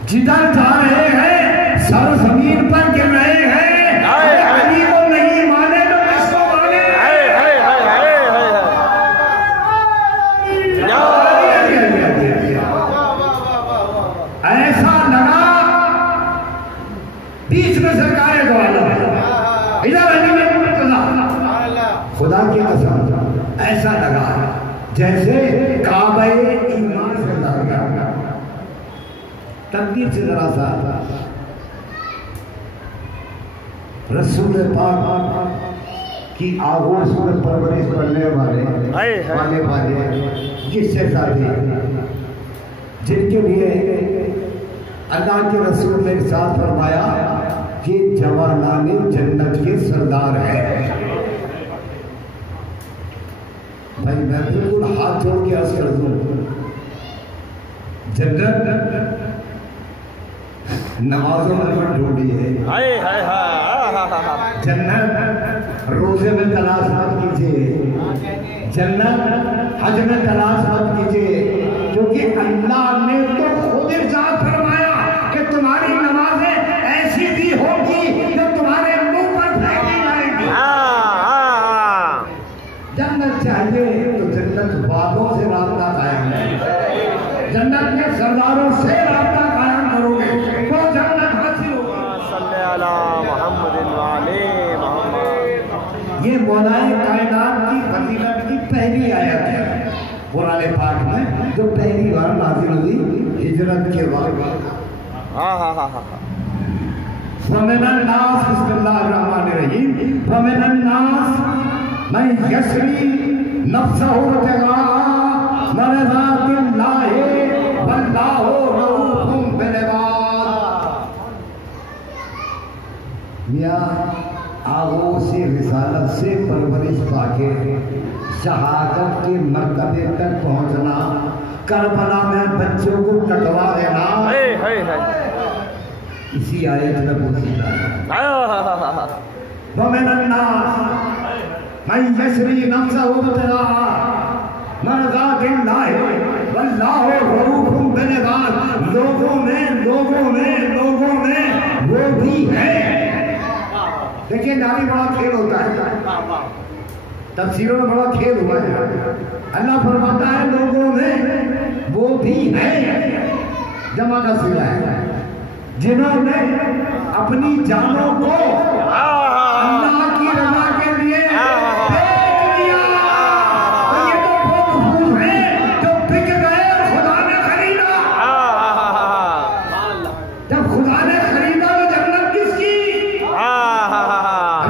जिधर जा रहे हैं सर जमीन पर गिर रहे हैं। अली को नहीं माने तो किसको माने? ऐसा लगा बीच में सरकारें को इधर अली में खुदा की कसम ऐसा लगा जैसे काबे ईमान से लगा। तकदीर से जरा सा रसूल पाक की आगोश में परवरिश करने वाले जिससे साथी जिनके लिए अल्लाह के रसूल ने इरशाद फरमाया कि जवानाने जन्नत के सरदार है। भाई मैं बिल्कुल हाथ जोड़ के अर्ज कर दूं, जन्नत नमाजों में ढूंढी है। जन्नत रोजे में तलाश मत कीजिए, जन्नत हज में तलाश मत कीजिए, क्योंकि अल्लाह ने तो खुद इरशाद फरमाया कि तुम्हारी नमाजें ऐसी दी होगी जो तुम्हारे मुंह पर फेंकी जाएगी। जन्नत चाहिए तो जन्नत वालों से रास्ता कायम है, जन्नत के सरदारों से रास्ता कायम करोगे तो जन्नत हासिल होगी। ये मौलाए कायनात की फजीलत की पहली आयत है कुरान पाक में, जो पहली बार नाज़िल हुई हिजरत के बाद। फमिनन नास, बिस्मिल्लाहिर्रहमानिर्रहीम, फमिनन नास मैं यशरी नफ्सहु इब्तिगा मरज़ातिल्लाहि वल्लाहु रऊफ़ुम बिल इबाद। मियां आगोश रिसालत से परवरिश पाके शहादत के मर्तबे तक पहुंचना, करबला में बच्चों को कटवा देना, इसी आयत में पूछता है। वमिनन नास मन यशरी नफ्सहु इब्तिगा मरज़ातिल्लाहि वल्लाहु रऊफ़ुम बिल इबाद। लोगों में वो भी है। देखिए नारी बड़ा खेल होता है, तफसीरों में बड़ा खेल हुआ है। अल्लाह फरमाता है लोगों में वो भी है, जमा का सिला है, जिन्होंने अपनी जानों को अल्लाह की रज़ा के लिए बेच दिया। तो ये तो वो महफूज है जो बिक गए और खुदा ने खरीदा। जब खुदा ने खरीदा तो जन्नत किसकी?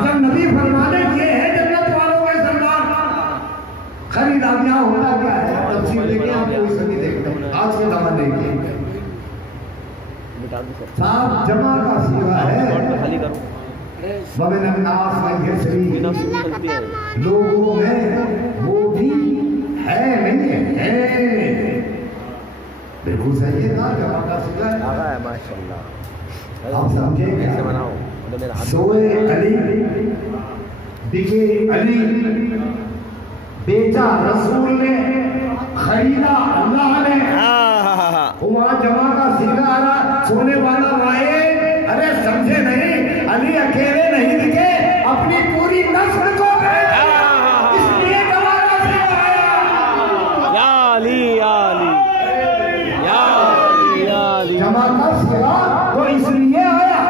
जब नबी फरमाने के हैं जन्नत वालों के सरदार, खरीदा क्या होता क्या है? तफसीर देखिए, आप कोई सभी देखते हैं आज के जमाने की साफ जमा का सीवा है। वमिनन नास मन यशरी, लोगों में वो भी है, नहीं है, बिल्कुल सही है ना, जमा का सीवा है माशाअल्लाह। आप समझे? सोए अली बिके अली, बेचा रसूल ने, खरीदा अल्लाह ने। वहां जमा का सीधा आ रहा, सोने वाला आए, अरे समझे नहीं, अली अकेले नहीं दिखे, अपनी पूरी नस्ल को इसलिए जमा का सीधा आया। या अली या अली या अली या अली। जमा का सीधा वो इसलिए आया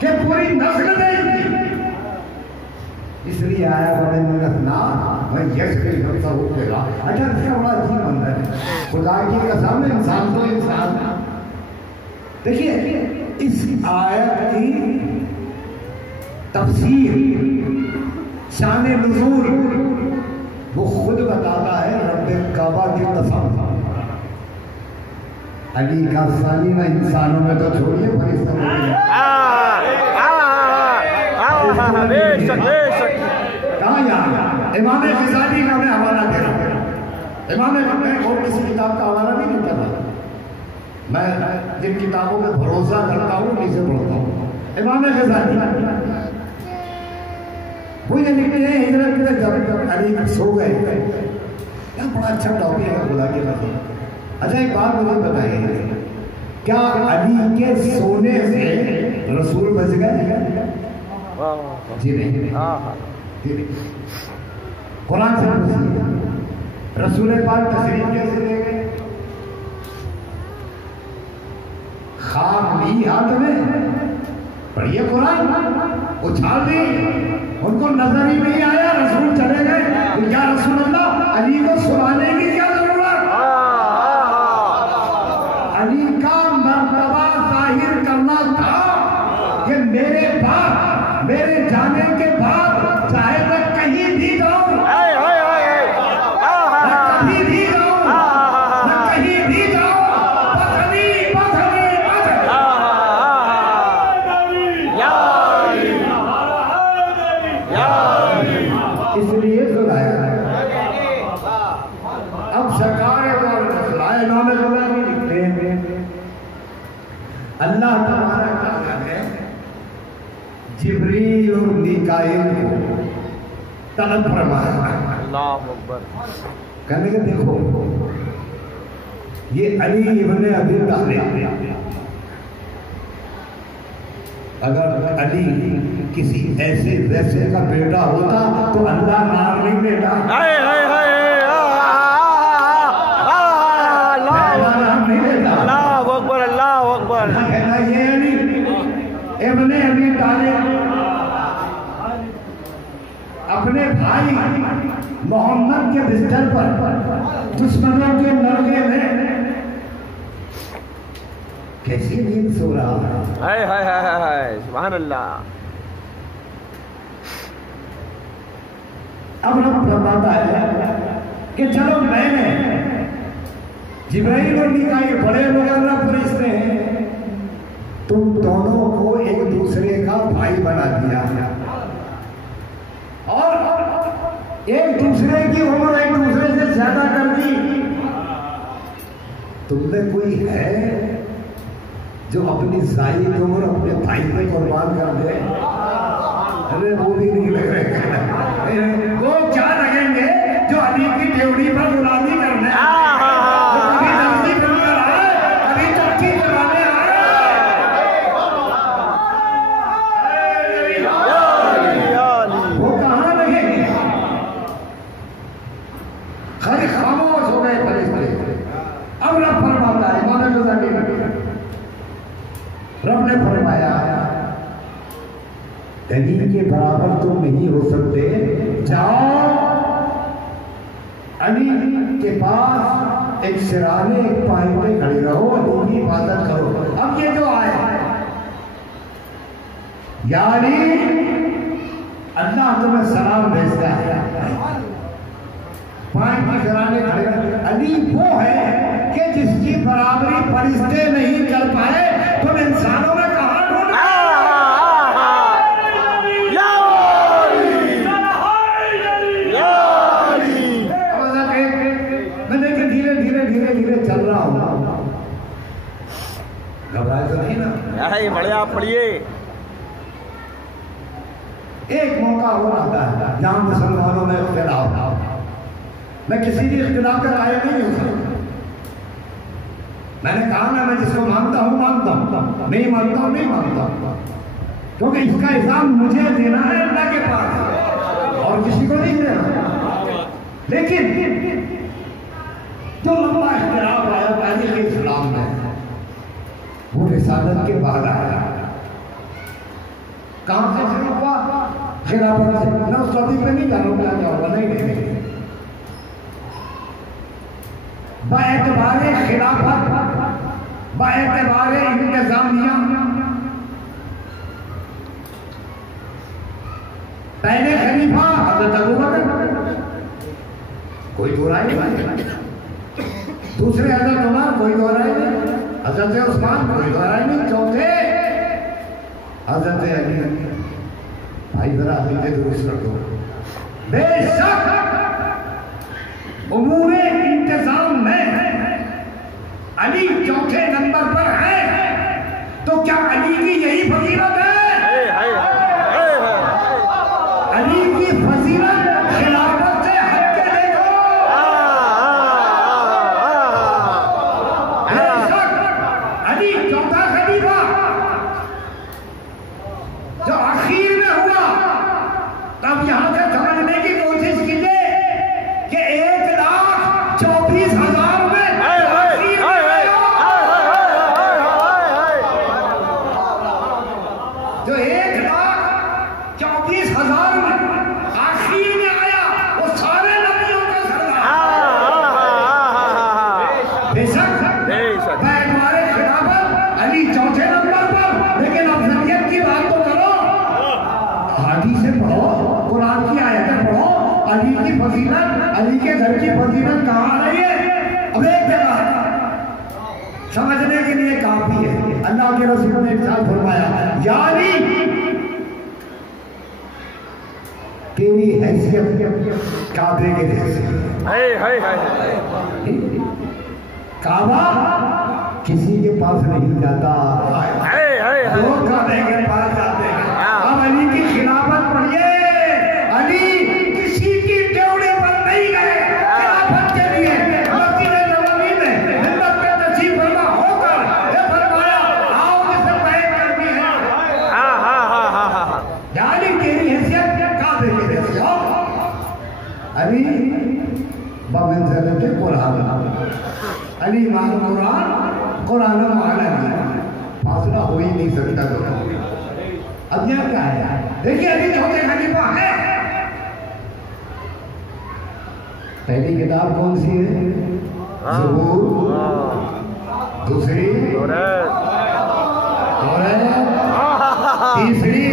कि पूरी नस्ल देगी, इसलिए आया। मैं यश करी करता हूँ तेरा। अच्छा इसका बड़ा अजीब मंदिर है, खुदा की कसम, इंसान तो इंसान। देखिए इस आयत की तफसीर, शान नुज़ूल वो खुद बताता है रब्बे काबा की कसम। अली का सानी ना इंसानों में तो छोड़िए, फरिश्तों में कहाँ यहाँ इमाम ग़ज़ाली का मैं हवाला दे रहा हूँ। इमाम और किसी किताब का हवाला नहीं देता था, मैं जिन किताबों पे भरोसा करता हूँ उन्हीं से पढ़ता हूँ। इमाम ग़ज़ाली वो ये लिखते हैं हिजरत में जब अली सो गए, क्या बड़ा अच्छा टॉपिक है खुदा के मतलब। अच्छा एक बात मुझे बताइए, क्या अली के सोने से रसूल बच गए? जी नहीं। कुरान से पूछिए, रसूल पाक तशरीफ कैसे ले गए? खाक ली हाथ में, पढ़िए कुरान, उछाल दी, उनको नजर ही नहीं आया, रसूल चले गए। या रसूल अल्लाह, अली को सुलाने की क्या जरूरत? अली का मर्तबा जाहिर करना था कि मेरे बाप, मेरे जाने के बाद चाहे मैं कहीं भी जाऊं, मैं कहीं भी जाऊं, मैं कहीं भी अल्लाह तबारक तआला ने जिब्रील और मीकाईल को तलब फरमाया। अल्लाहु अकबर। कहने के देखो ये अली इब्ने अबी तालिब, अगर अली किसी ऐसे वैसे का बेटा होता तो अल्लाह मार नहीं देता। अल्लाहु अकबर, अल्लाहु अकबर। कहना ये अली इब्ने अबी तालिब अपने भाई मोहम्मद के बिस्तर पर दुश्मनों के लड़के में कैसी नींद सो रहा है। हाय सुभान अल्लाह। अब रब फरमाता है कि चलो मैंने जिब्राइल और मीकाईल बड़े मुकर्रम फरिश्ते हैं, तुम दोनों को एक दूसरे का भाई बना दिया और एक दूसरे की उम्र एक दूसरे से ज्यादा कर दी। तुमने कोई है जो अपनी जायद उम्र अपने भाई पे कुर्बान कर दे? अरे वो भी नहीं लग रहे। वो क्या लगेंगे जो अली की ड्यूटी पर गुलामी करने कभी जल्दी बनकर आए, कभी चक्की चलाने आए। वो कहाँ लगेंगे? खाली खामोश हो गए फरिश्ते। अब रब फरमाता है, रब ने फरमाया अली के बराबर तुम नहीं हो सकते, जाओ अली के पास एक सिराने एक पानी पे खड़े रहो, अली की इबादत करो। अब ये जो आए यानी अल्लाह तुम्हें सलाम भेजता है, पानी पे सिराने खड़े रहो। अली वो है कि जिसकी बराबरी फरिश्ते नहीं कर पाए, तुम इंसानों में कहां ढूंढ? मैं देखिए धीरे धीरे धीरे धीरे चल रहा हूं, घबराए तो नहीं ना? बढ़िया पढ़िए। एक मौका हो आता है जहां मुसलमानों में इख्तिलाफ। मैं किसी भी इख्तिलाफ का राय नहीं हूं। मैंने कहा ना, मैं जिसको मानता हूं मानता हूं, नहीं मानता हूं नहीं मानता हूं, क्योंकि इसका हिसाब मुझे देना है अल्लाह के पास और किसी को नहीं देना। लेकिन जो लंबा इख्तिलाफ आया तारीख इस्लाम में, वो रिसालत के बाद आया। कहां से शुरू हुआ? खिलाफत से। ना उस टॉपिक पे नहीं जानूंगा क्या होगा, नहीं बाएतबारे खिलाफत, बाएतबारे इंतजामिया, पहले खलीफा हज़रत अबू बकर, कोई दो राय नहीं। दूसरे हज़रत उमर, कोई दो राय नहीं। हज़रत उस्मान, कोई दो राय नहीं। चौथे हज़रत अली। भाई जरा अकीदे दुरुस्त रखो। बेशक उमूरे इंतजाम में अली चौथे नंबर पर है, तो क्या अली की यही फजीलत है? अली की फजीलत खिलाफत से हट के देखो। अली चौथा खलीफा जो आखिर में हुआ, तब यहां से समझने की कोशिश कीजिए कि 1,24,000 में जो 1,24,000 में आखिर में आया, वो सारे नबियों का सरदार। बेशक तुम्हारे खिलाफत अली चौथे नंबर पर, लेकिन अफजलियत की बात तो करो। हादीस से पढ़ो, कुरान की आयतें पढ़ो। अली की फजीलत, अली के घर की फजीलत कहाँ आ रही है? अब एक जगह समझने के लिए काफी है। अल्लाह के रसूल ने इरशाद फरमाया, यानी तेरी हैसियत काबे के जैसी। काबा किसी के पास नहीं जाता, नज़लत कुरान, अली मान कुरान, कुरान माना फासला हो ही नहीं सकता दोनों। अब यह क्या है? देखिए अली चौथे खलीफा है। पहली किताब कौन सी है? ज़बूर, दूसरी तीसरी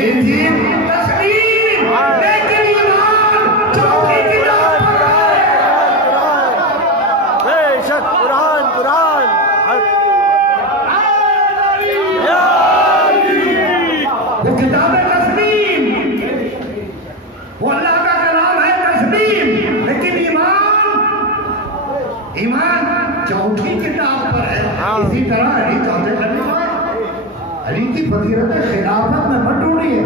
इंजील, तस्लीम, लेकिन ईमान चौथी किताब बेशक कुरान कुरान। वो किताब है तस्लीम, वो अल्लाह का कलाम है तस्लीम, लेकिन ईमान चौथी किताब पर है। इसी तरह अली चौथे खलीफा है। अली की फजीलत खिलाफत में मत ढूंढिए।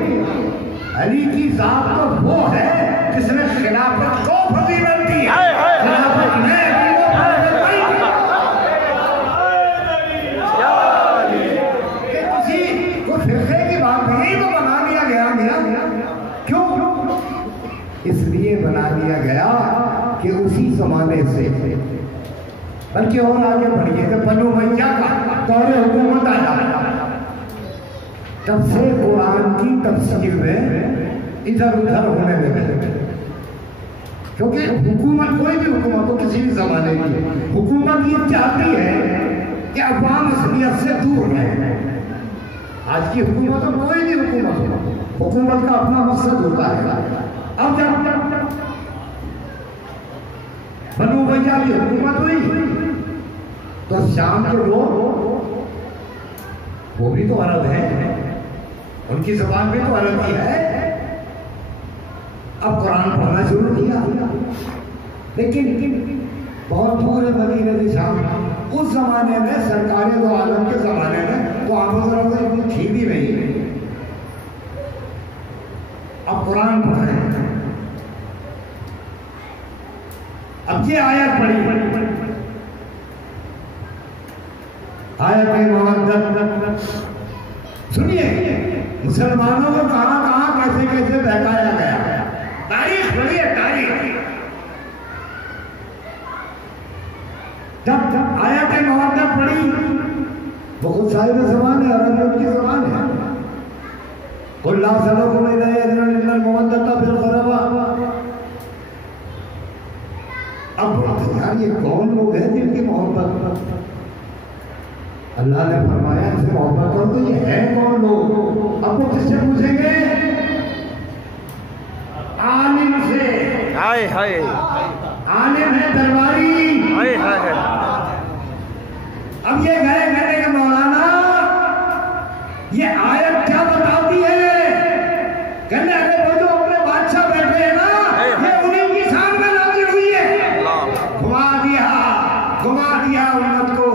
अली की जात तो वो है जिसने खिलाफत को फजीलत दी है। खिलाफत में किसी को फिरके की बात नहीं तो बना दिया गया। क्यों? इसलिए बना दिया गया कि उसी जमाने से, बल्कि और आगे बढ़िए कि बनु मैया का दौरे हुकूमत आया, तब से कुरान की तफसीर में इधर उधर होने लगे। क्योंकि हुकूमत, कोई भी हुकूमत हो किसी भी जमाने की, हुकूमत ये चाहती है कि अवाम असलियत से दूर रहे। आज की हुकूमत हो, कोई भी हुकूमत हो, हुकूमत का अपना मकसद होता है। अब जब बनु मैया की हुकूमत हुई तो शाम के लोग, वो भी तो अरब है, उनकी जबान भी तो अलग ही है। अब कुरान पढ़ना शुरू किया, लेकिन बहुत दूर है मदीने से शाम। उस जमाने में सरकारें दो आलम के जमाने में तो आमोजरा इतनी थी भी नहीं। अब कुरान पढ़ रहे हैं। अब ये आयत पढ़ी, आयत मोहम्मद, सुनिए मुसलमानों को कहां कहां कैसे कैसे बहकाया गया। तारीख पढ़िए, तारीख। जब आयत मोहम्मद पढ़ी, बहुत साहिब ज़बान है, अरब की ज़बान है। कुल्ला सलको में नहीं अजनल मोहम्मद का फिर खरबा। अब बोलते यार ये कौन लोग हैं जिनकी मोहब्बत, अल्लाह ने फरमाया इनसे मोहब्बत करो, तो ये है कौन लोग? अब वो किससे पूछेंगे? आलिम से। हाय हाय, आलिम है दरबारी। हाय हाय। अब ये गए कहने के मौलाना ये आयत क्या बताती है? कहने अरे वो जो अपने बादशाह बैठे हैं ना, ये उन्हीं की शान में नाज़िल हुई है। घुमा दिया उम्मत को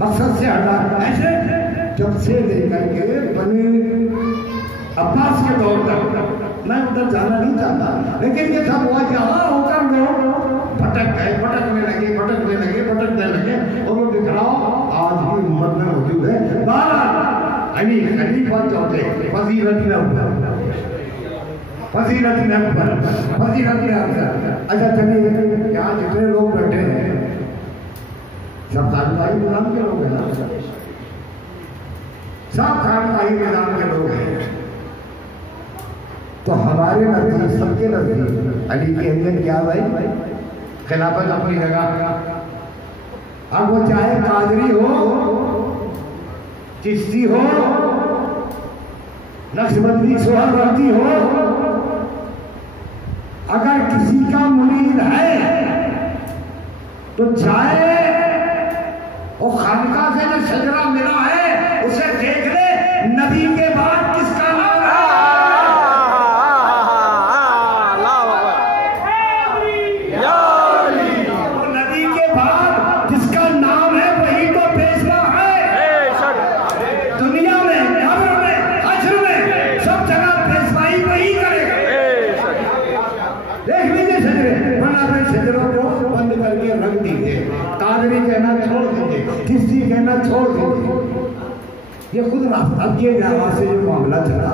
मकसद से हटा। ऐसे जब से लेकर के बने अब्बास के दौर तक, मैं उधर जाना नहीं चाहता, लेकिन ये सब हुआ जहां होकर लोग भटक गए, भटकने लगे, और वो दिखलाओ आज भी उम्मत में मौजूद है। अली खलीफा चौथे, फजीलत न ऊपर। अच्छा चलिए, यहाँ जितने लोग बैठे हैं सब खानदानी निजाम के लोग हैं ना, सब खानदानी निजाम के लोग हैं। तो हमारे नजदीक, सबके नजदीक अली के अंदर क्या भाई? खिलाफत अपनी जगह। अब वो चाहे कादरी हो, चिश्ती हो, नक्शबंदी, सोहरवर्दी हो, अगर किसी का मुरीद है तो चाहे वो खानका से जो शजरा मिला है उसे देख ले, नबी के बाद किसका नाम है? वो नबी के बाद जिसका नाम है वही तो पेशवा है। दुनिया में, कब्र में, हश्र में, सब जगह पेशवाई वही करेगा। देख लीजिए शजरे, वरना फिर शजरों को बंद करके रख दीजिए, कादरी कहना छोड़ दीजिए, किसी कहना छोड़ दीजिए। ये खुद अब ये जहां से जो मामला चला,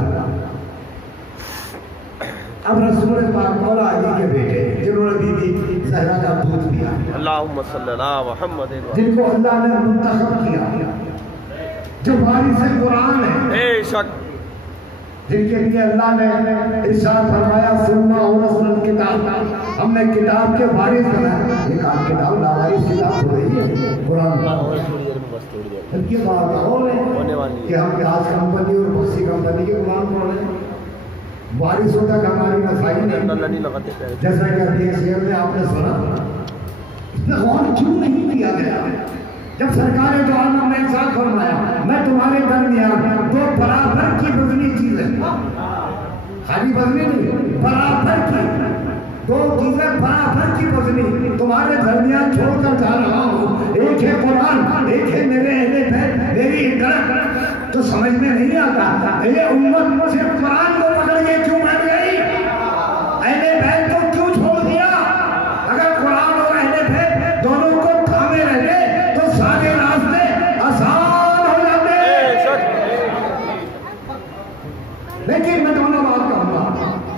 अब रसूल पाक मौला अली के बेटे जिन्होंने दीदी सहरा का दूध पिया, अल्लाहुम्मा सल्ली अला मुहम्मद, जिनको अल्लाह ने मुंतखब किया, जो वारिस कुरान है, बेशक जिनके लिए अल्लाह ने इरशाद फरमाया सुन्ना और रसूल किताब, हमने किताब के वारिस बनाया। एक आप किताब लावारिस किताब हो रही है कुरान, बल्कि बात और है कि हम आज कंपनी और दूसरी कंपनी के कुरान पढ़ रहे हैं, वारिसों तक हमारी नसाई नहीं लगाते। जैसा कि अभी एक शेर में आपने सुना, इसमें गौर क्यों नहीं किया गया? जब सरकार दो आलम ने साथ फरमाया मैं तुम्हारे दरमियान दो बराबर की वजनी चीजें, खाली वजनी नहीं, बराबर की दो चीजें बराबर की वजनी तुम्हारे दरमियान छोड़कर जा रहा हूँ। एक है कुरान, एक है मेरे अहले बैत, मेरी इतरत। तो समझ में नहीं आता ये उम्मत सिर्फ कुरान को पकड़ के क्यों बैठ गई, अहले बैत को क्यों छोड़ दिया? अगर कुरान और अहले बैत दोनों को थामे रहे तो सारे रास्ते आसान हो जाते। लेकिन मैं दोनों बात कहूंगा,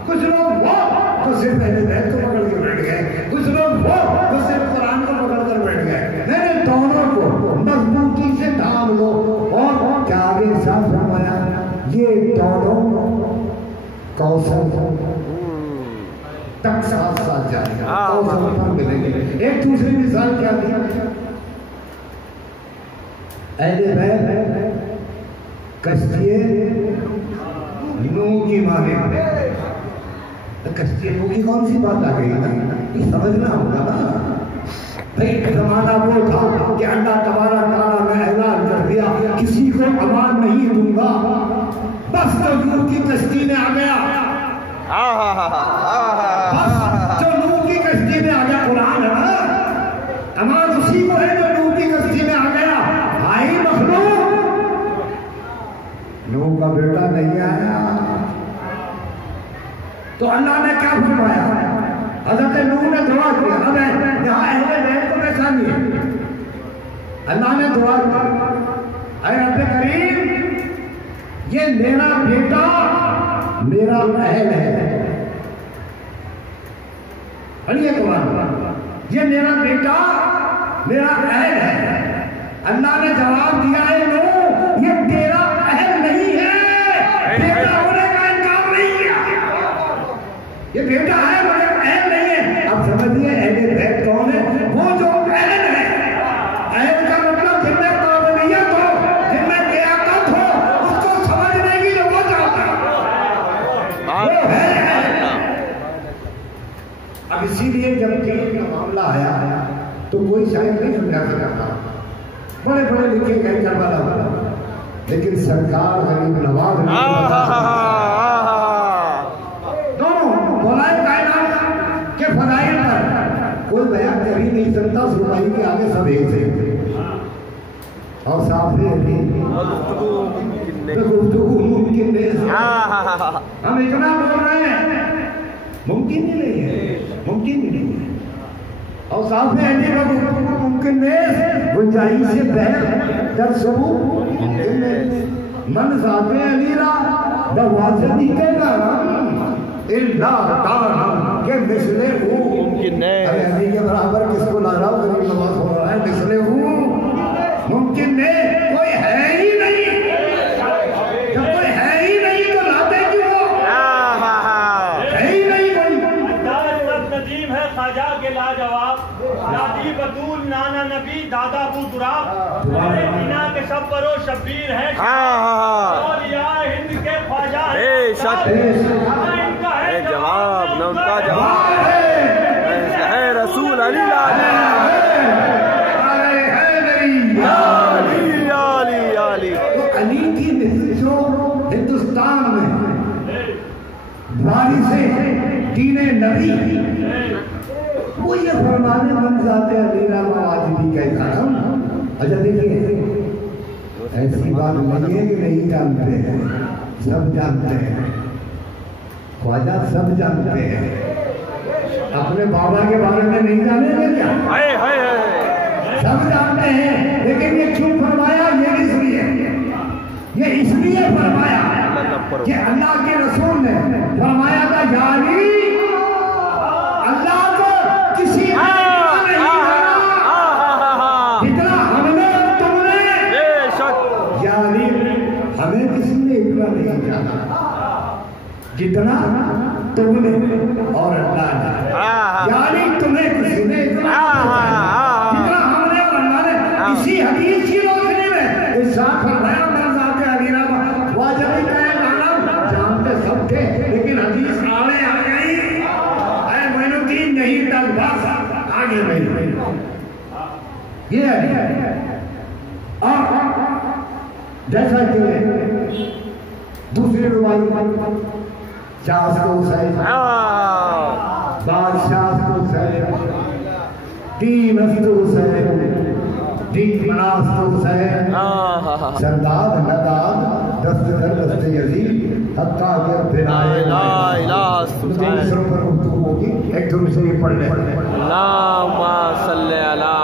कुछ लोग वो तो सिर्फ अहले बैत को पकड़ के बैठ गए, कुछ लोग वो तो सिर्फ कुरान को पकड़ कर बैठ गए। मैंने दोनों को मजबूती से थाम लो। और क्या आगे साफ फरमाया, ये दोनों कौशल तक साथ साथ जाएगा, कौशल पर मिलेंगे। एक दूसरी मिसाल क्या दी, अहले बैत कश्तिए नूह की माने, कश्तिए नूह की कौन सी बात आ गई ना, ये समझना होगा ना भाई। जमाना वो था कि अल्लाह तबारक तआला ने ऐलान कर दिया किसी को अमान नहीं दूंगा, बस तो नूह की कश्ती में आ गया, बस जो नूह की कश्ती में आ गया, कुरान है ना, अमान उसी को है जो नूह की कश्ती में आ गया। भाई मखलूक, नूह का बेटा नहीं आया तो अल्लाह ने क्या फरमाया, हज़रत नूह ने दुआ किया। अब यहाँ अहले बैत को पहचानिए, अल्लाह ने दुआ किया, अरे रब्बे करीम ये मेरा बेटा मेरा अहल है, पढ़िए कुरान, ये मेरा बेटा मेरा अहल है। अल्लाह ने जवाब दिया है नूह ये तेरा अहल नहीं है, बेटा होने का इनकार नहीं किया, ये बेटा है मगर अहल नहीं है। अब समझिए अहले बैत कौन है, वो जो अहल है। अहल का मतलब जिनमें काबिलियत हो, जिनमें क़ियादत हो, उसको समझने की जो वो चाहता है वो है। अब इसीलिए जब दीन का मामला आया तो कोई शायद नहीं समझा सकता, बड़े बड़े लिखे गए करबला, लेकिन सरकार गरीब नवाज दोनों बोलाए कायनात के फदाइल पर कोई बयान कर ही नहीं सकता, सुनाई के आगे सब एक से और साफ मुमकिन नहीं। हम इतना बोल रहे हैं मुमकिन ही नहीं है, मुमकिन ही नहीं है। और साफ मुमकिन में गुंजाइश से बहर दर सबूत मुमकिन नहीं। मन साफे अलीरा बवाजनी के इल्ला तान के मिसले हूँ मुमकिन नहीं। अरे अली के बराबर किसको ला रहा हूँ, करीब नमाज हो रहा है, मिसले हूँ मुमकिन नहीं, कोई है ही नहीं। जब कोई है ही नहीं तो लाते क्यों, है ही नहीं कोई। नदीम है ख्वाजा के लाजवाब, दादी बतूल नाना नबी दादा अबू दुराब, दीना के सब बरो शब्बीर है, और या हिंद के ख्वाजा इनका है जवाब न उनका जवाब है रसूल अली तो अली की जो हिंदुस्तान में वारिसे दीने नबी वो ये फरमाने बन जाते अलीरा वाजिबी का खत्म। अच्छा देखिए ऐसी बात नहीं है कि नहीं जानते हैं, सब जानते हैं, ख्वाजा सब जानते हैं। अपने बाबा के बारे में नहीं जानेंगे क्या, सब जानते हैं, लेकिन ये क्यों फरमाया, ये इसलिए फरमाया कि अल्लाह के रसूल ने फरमाया था यारी अल्लाह को किसी हमें किसी ने इतना नहीं जाना जितना तुमने और अल्लाह ने, यानी तुम्हें किसी ने इतना जितना हमने और अल्लाह ने। इसी हदीस की रोशनी में इरशाद फरमाया मरज़ात अलीरा वाजबी का जानते सब थे, लेकिन हदीस आड़े आ गई, ऐ मोइनुद्दीन नहीं तक बस आगे नहीं। ये है और जैसा कि दूसरी रुवाई शाह को सैद बादशाह को सैद तीन अस्तु सैद दीन मनास्तु सैद सरदाद नदाद दस्त दर दस्त यजीद हत्ता के बिनाए ला इलाहा दूसरों पर गुफ्तगू होगी, एक दूसरे से पढ़ ले अल्लाहुम्मा सल्ली अला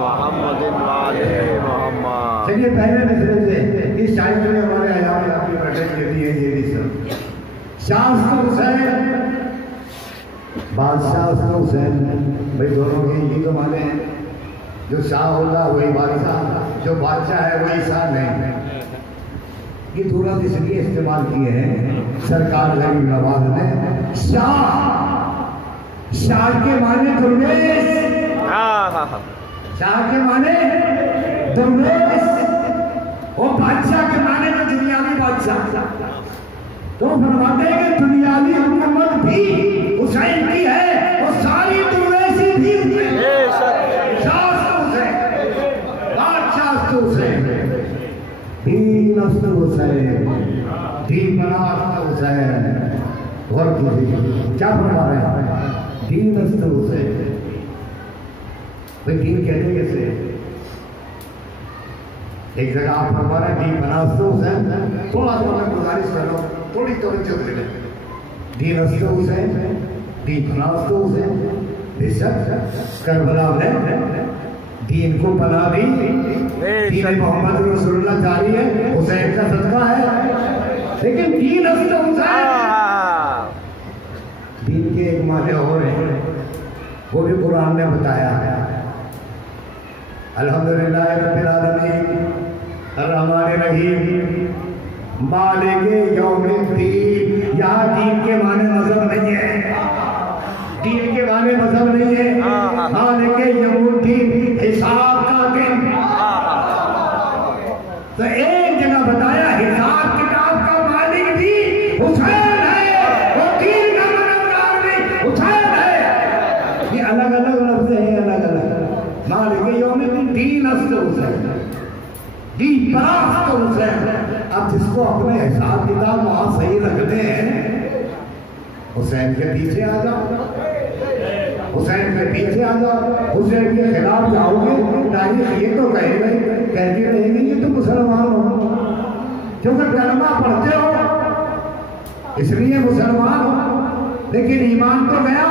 मुहम्मद व आले मुहम्मद। चलिए पहले नजर से इस शायद में हमारे आयाम आपके बैठे के लिए ये सब शास्त्र हुसैन बादशाह हुसैन भाई दोनों के ये तो माने हैं, जो शाह होगा वही बादशाह, जो बादशाह है वही शाह नहीं। ये तुरंत इसलिए इस्तेमाल किए हैं सरकार गरीब नवाज ने। शाह शाह के माने दुर्वेश, शाह के माने दुर्वेश, और बादशाह के माने में दुनियावी बादशाह। तो फरमाते हैं कि दुनियावी हुकूमत भी हुसैन की है और सारी दुर्वेशी भी शाह हुसैन, बादशाह हुसैन, दीन हुसैन, दीन मनास्त हुसैन। गौर कीजिए क्या फरमा रहे हैं, दीन हुसैन। भाई दीन कहते कैसे? एक जगह आप फरमा रहे हैं दीन मनास्त हुसैन, थोड़ा सा मैं गुजारिश कर रहा हूँ, थोड़ी तवज्जो दे लें। दीन हुसैन, दीन मनास्त हुसैन, बेशक करबला में दीन को बना दी, दीन मोहम्मद रसूलुल्लाह जारी है, हुसैन का सदका है, लेकिन दीन हुसैन दीन के एक माने और हैं, वो भी कुरान ने बताया है। अल्हम्दुलिल्लाह रब्बिल आलमीन अर्रहमानिर रहीम मालिके यौमिद्दीन। यहाँ दीन के माने मजहब नहीं है, दीन के माने मजहब नहीं है, मालिके यौमिद्दीन हिसाब का दिन। तो एक जगह बताया हिसाब किताब का मालिक भी हुसैन है, वो दीन का मददगार भी हुसैन है। ये अलग अलग लफ्ज है, अलग अलग। मालिके यौमिद्दीन दीन हुसैन, दीन परास्त हुसैन। अब जिसको अपने हिसाब किताब वहां सही रखने हैं, हुसैन के पीछे आ जाओ, हुसैन के पीछे आ जाओ, हुसैन के खिलाफ जाओगे, तारीख ये तो कहेगा कहती रहेगी ये तो मुसलमान हो, क्योंकि कलमा पढ़ते हो इसलिए मुसलमान हो, लेकिन ईमान तो गया,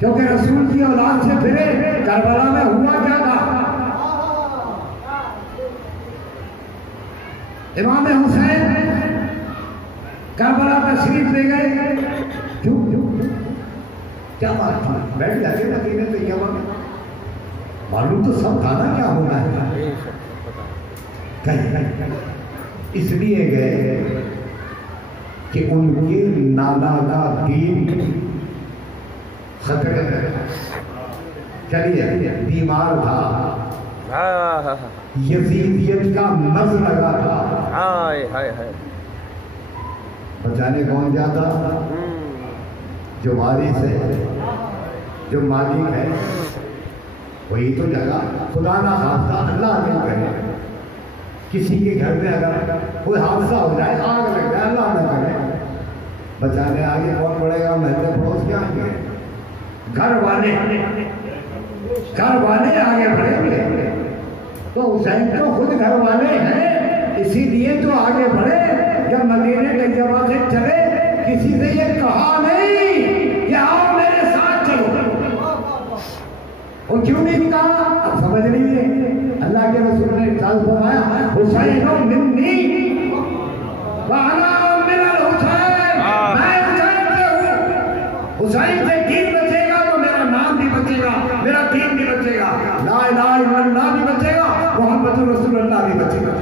क्योंकि रसूल की औलाद से फिरे। करबला में हुआ क्या था? इमाम हुसैन करबला तशरीफ ले गए, क्यों क्या बात थी? बैठ जाते ना कहने तो ये मालूम तो सब था ना क्या होना है, कहीं इसलिए गए कि उनके नाना का दीन खतरे में। चलिए बीमार था, यजीदियत का मर्ज लगा था, बचाने कौन जाता? जो वारिस है, जो मालिक है, वही तो जगह। खुदा ना खास्ता, अल्लाह नहीं करे, किसी के घर में अगर कोई हादसा हो जाए, आग लग जाए, अल्लाह ना करे, बचाने आगे कौन पड़ेगा? महल पड़ोस के आगे घर वाले आगे बढ़ेंगे। तो हुसैन तो खुद घर वाले हैं, इसीलिए तो आगे बढ़े। जब मदीने के जगह से चले, किसी से ये कहा नहीं कि आओ मेरे साथ चलो, वो क्यों नहीं कहा? अब समझ लीजिए, अल्लाह के रसूल ने इरशाद फरमाया हुसैन मिन्नी व अना मिनल हुसैन, मैं हुसैन से हूं। हुसैन से दीन बचेगा तो मेरा नाम भी बचेगा, मेरा दीन भी बचेगा, ला इलाहा इल्लल्लाह भी बचेगा, मोहम्मद रसूलुल्लाह भी बचेगा।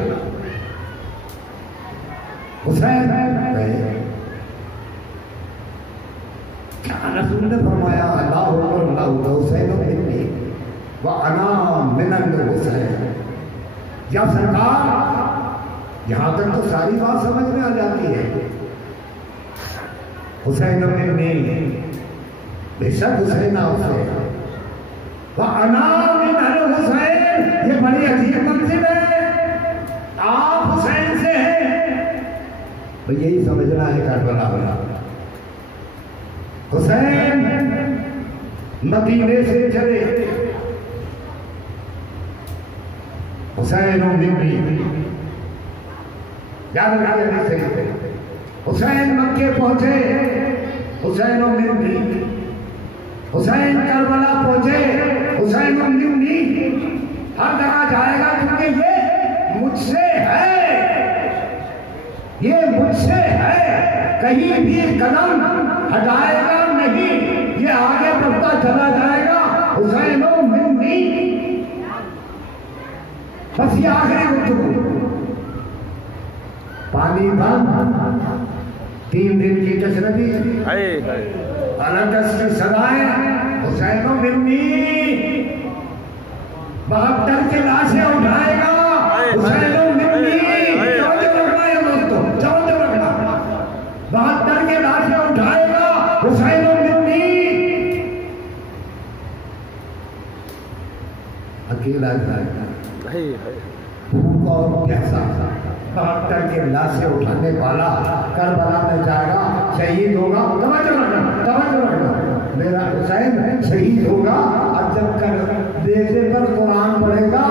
हुसैन गए। क्या रसूल ने फरमाया, अल्लाह हुसैन व अना मिनल हुसैन। या सरकार, यहां तक तो सारी बात समझ में आ जाती है। हुसैन ने बेशक हुसैन आपसे, वह अना मिनल हुसैन, ये बड़ी अजीब मंजिल है। आप हुसैन से हैं, तो यही समझना है करबला वाला। हुसैन मदीने से चले, हुसैन याद रखिए, हुसैन मक्के पहुंचे, हुसैन हुसैन करबला पहुंचे, हुसैन हर जगह जाएगा क्योंकि ये मुझसे है, ये मुझसे है, कहीं भी कदम हटाएगा नहीं, ये आगे बढ़ता चला जाएगा। हुसैन मिन्नी, बस ये आखिरी गुफ्तगू। पानी बंद, 3 दिन की तशरीह, अलग की सदाएं, हुसैन मिन्नी 72 के लाशें उठाएगा, हुसैन मिन्नी। रखना है दोस्तों, चौंध रखना, 72 के लाशें उठाएगा, हुसैन मिन्नी। अकेला जाएगा, भूख और प्यासा, 72 के लाशें उठाने वाला करबला में जाएगा, शहीद होगा। तवज्जो रखना, मेरा हुसैन शहीद होगा। और जब कर बेटे पर कुरान पढ़ेगा,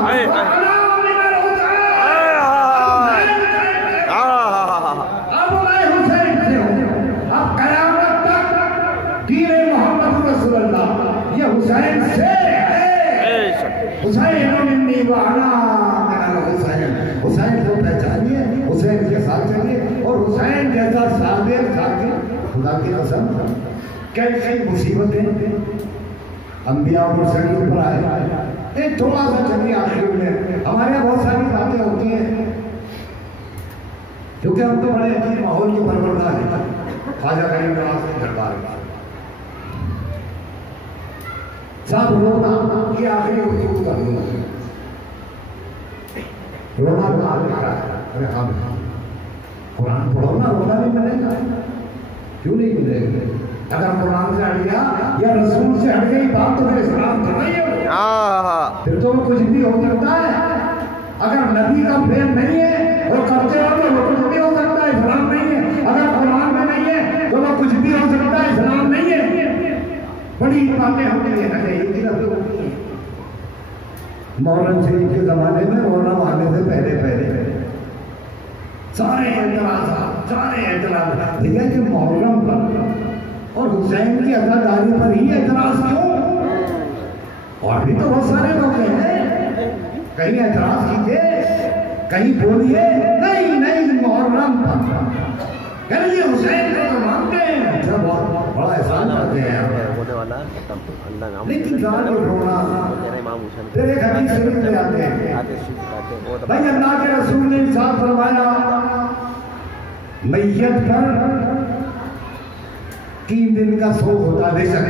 अब मैं हुसैन से हूँ, अब कयामत तक कीरे मोहम्मद रसूलुल्लाह, ये हुसैन से है। हुसैन मिन्नी व अना मिनल हुसैन। हुसैन को पहचानिए, हुसैन के साथ चलिए, और हुसैन जैसा साबिर साथी, खुदा की कसम, कैसी मुसीबतें अंबिया और मुरसलीन पर आए। एक थोड़ा सा चलिए आखिर में, हमारे यहाँ बहुत सारी बातें होती हैं, क्योंकि हम तो बड़े अजीब माहौल की परवरदार है। ख्वाजा गरीब नवाज के दरबार में सब रोना, ये आखिरी गुफ्तगू कर दूंगा, रोना कहाँ लिखा है? अरे हाँ, कुरान पढ़ो ना, रोना नहीं मिलेगा, क्यों नहीं मिलेगा? अगर कुरान से हट गया या रसूल से हट गई बात, तो फिर इस्लाम थोड़ा ही है, फिर तो कुछ भी हो सकता है। अगर नबी का प्रेम नहीं है और करते हो तो वो कुछ भी हो सकता है, इस्लाम नहीं है। अगर कुरान में नहीं है तो वो कुछ भी हो सकता है, इस्लाम नहीं है। बड़ी बातें होती है। मोहर्रम शरीफ के जमाने में, मोहर्रम आने से पहले सारे एतराज भैया कि मोहर्रम पर और हुसैन की अदादारी पर ही एतराज क्यों? और भी तो बहुत सारे लोग हैं, कहीं एतराज कीजिए, कहीं बोलिए। नहीं, मोहर्रम पर कहिए, हुसैन को तो मानते हैं, अच्छा बहुत बड़ा एहसान करते हैं। लेकिन फिर एक हदीस शरीफ में आते हैं, भाई अल्लाह के रसूल ने इरशाद फरमाया, मैयत पर 3 दिन का शोक होता है। बेशक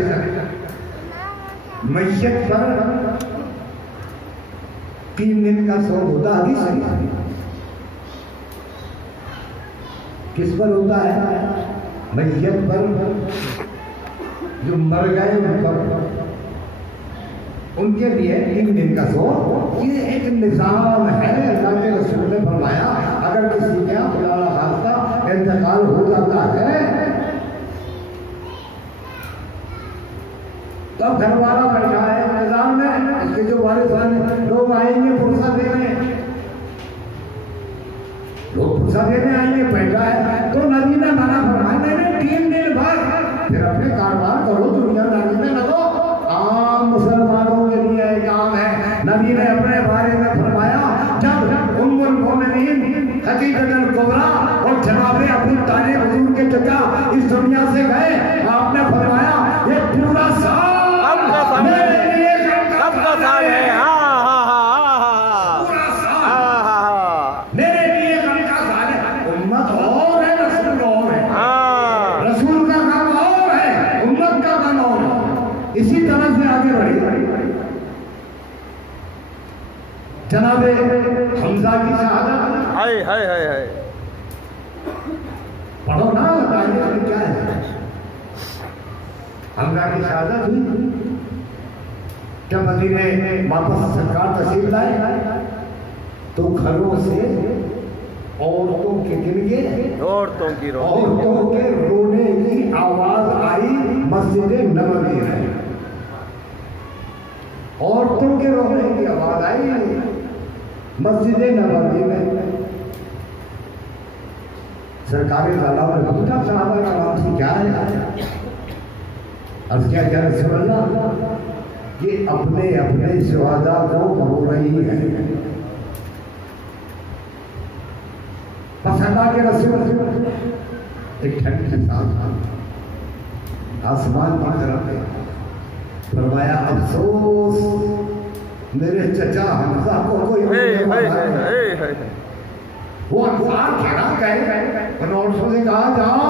मैयत पर 3 दिन का शोक होता है। किस पर होता है? मैयत पर, जो मर गए उन पर, उनके लिए 3 दिन का शोक। ये एक निजाम है। अल्लाह के रसूल ने फरमाया, अगर किसी का खुदा खास्ता इंतकाल हो जाता है तो अब घर वाला बैठा है निजाम में, उसके जो वारिस लोग आएंगे फुर्सत देने, लोग फुर्सत देने आएंगे, बैठा है। तो नबी ने मना फरमाया, 3 दिन बाद फिर अपने कारोबार करो, दुनियादारी में लगो। आम मुसलमानों के लिए एक आम है। नबी ने अपने बारे में फरमाया, जब उम्मुल मोमिनीन खदीजतुल कुबरा और जनाबे अबू तालिब हुजूर के चचा इस दुनिया से गए, आपने फरमाया ये पूरा साल मेरे लिए सबका साल है। पूरा साल मेरे लिए गम का साल है। उम्मत और जनाब हमजा की शहादत। हाय हाय हाय हाय। पढ़ो ना, तारीख में क्या है। हमजा की शहादत हुई जब मदीने वापस सरकार तशरीफ लाए तो घरों से औरतों के गिनगे औरतों की औरतों के रोने की आवाज आई मस्जिद नबवी में। औरतों के रोने की आवाज आई मस्जिद नबवी में। सरकारी तालाब में पूछा सहाबा कराम से क्या है। अर्ज़ किया क्या रसूल अल्लाह, ये अपने अपने शुहदा को रो रही है। बस अल्लाह के रसूल एक ठंड के साथ आसमान की तरफ फरमाया, अफसोस मेरे चचा हमजा को कोई वो अंसार घेरा गए। नौरसों ने कहा जाओ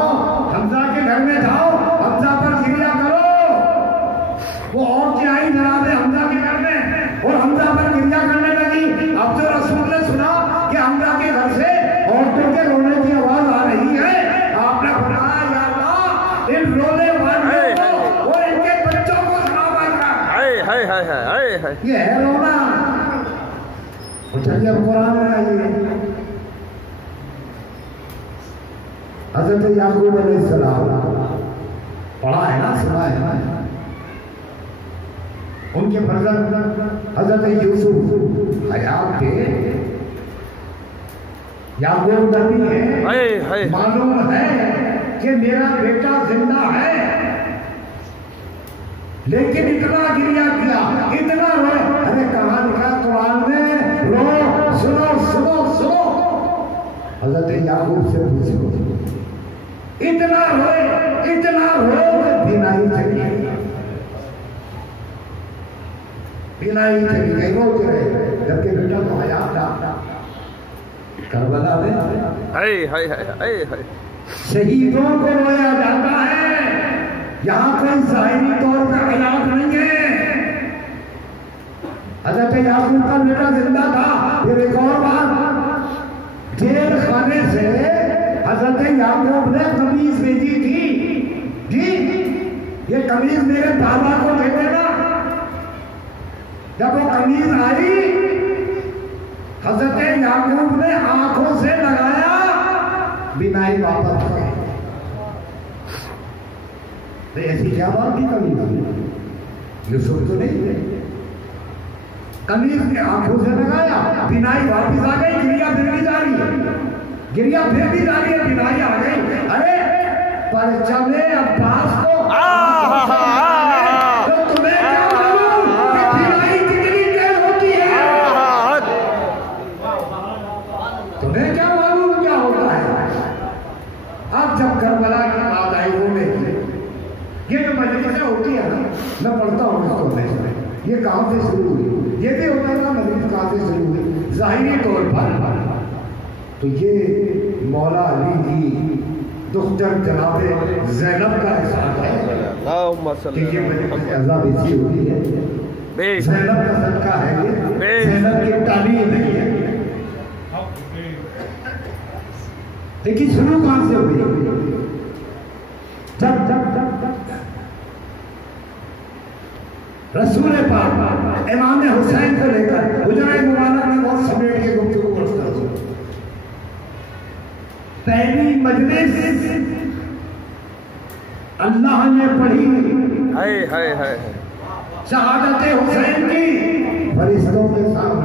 हमजा के घर में जाओ, हमजा पर गिरिया करो। वो औरतें आई जनाब हमजा के घर में और हमजा पर गिरिया करने लगी। अब तो रसूल ने सुना कि हमजा के घर से औरतों के रोने की आवाज आ रही है। आपने फरमाया या अल्लाह, इन रोने वालों को और इनके बच्चों को ये है रोना। चलिए अब कुरान में आइए। हज़रत याकूब अलैहिस्सलाम पढ़ा है ना, सुना है ना। उनके फर्जंद हज़रत यूसुफ हयात थे। याकूब नबी है, मालूम है कि मेरा बेटा जिंदा है, लेकिन इतना गिरिया किया, इतना रोए। अरे कहाँ लिखा कुरान में रो, सुनो सुनो सुनो। हज़रत याकूब से पूछो, इतना रोए बिनाई चली गई, रोते रहे, जबकि बेटा तो हयात था। करबला में शहीदों को रोया जाता है, यहाँ कोई ज़ाहिरी तौर पर इलाज नहीं है। हज़रत याकूब का बेटा जिंदा था। फिर एक और बात, जेल खाने से हज़रत याकूब ने कमीज भेजी थी, जी ये कमीज मेरे बाबा को दे देना। जब वो कमीज आई, हज़रत याकूब ने आंखों से लगाया, बिनाई वापस गए। तो ऐसी क्या बात थी कमीज? यूसुफ तो नहीं, कमीज के आंखों से लगाया, बिनाई वापस आ गई। गिरिया फिर भी जा रही है, गिरिया फिर भी जा रही है, बिनाई आ गई। अरे परचमे अब्बास को तो तुम्हें क्या मालूम कि बिनाई कितनी तेज होती है? तुम्हें क्या मालूम क्या होता है? अब जब करबला की बात आई रोने की, ये जो मजलिसें होती है ना, मैं पढ़ता हूँ इसको हमेशा, ये कहाँ से शुरू हुई? ये भी होता है ना मजलिस कहाँ से शुरू हुई जाहिरी तौर पर। तो ये मौला अली की दुख्तर जनाब ज़ैनब का एहसास है कि ये मजलिस अज़ाब ऐसी होती है। ज़ैनब का सदका है ये, ज़ैनब की तालीम है ये। लेकिन शुरू कहाँ से हुई? जब रसूल पाक इमाम हुसैन को लेकर हुजरा मुबारक में बहुत समेट के गुफ्तगू करता था। पहली मजलिस अल्लाह ने पढ़ी शहादत हुसैन की फरिश्तों के सामने।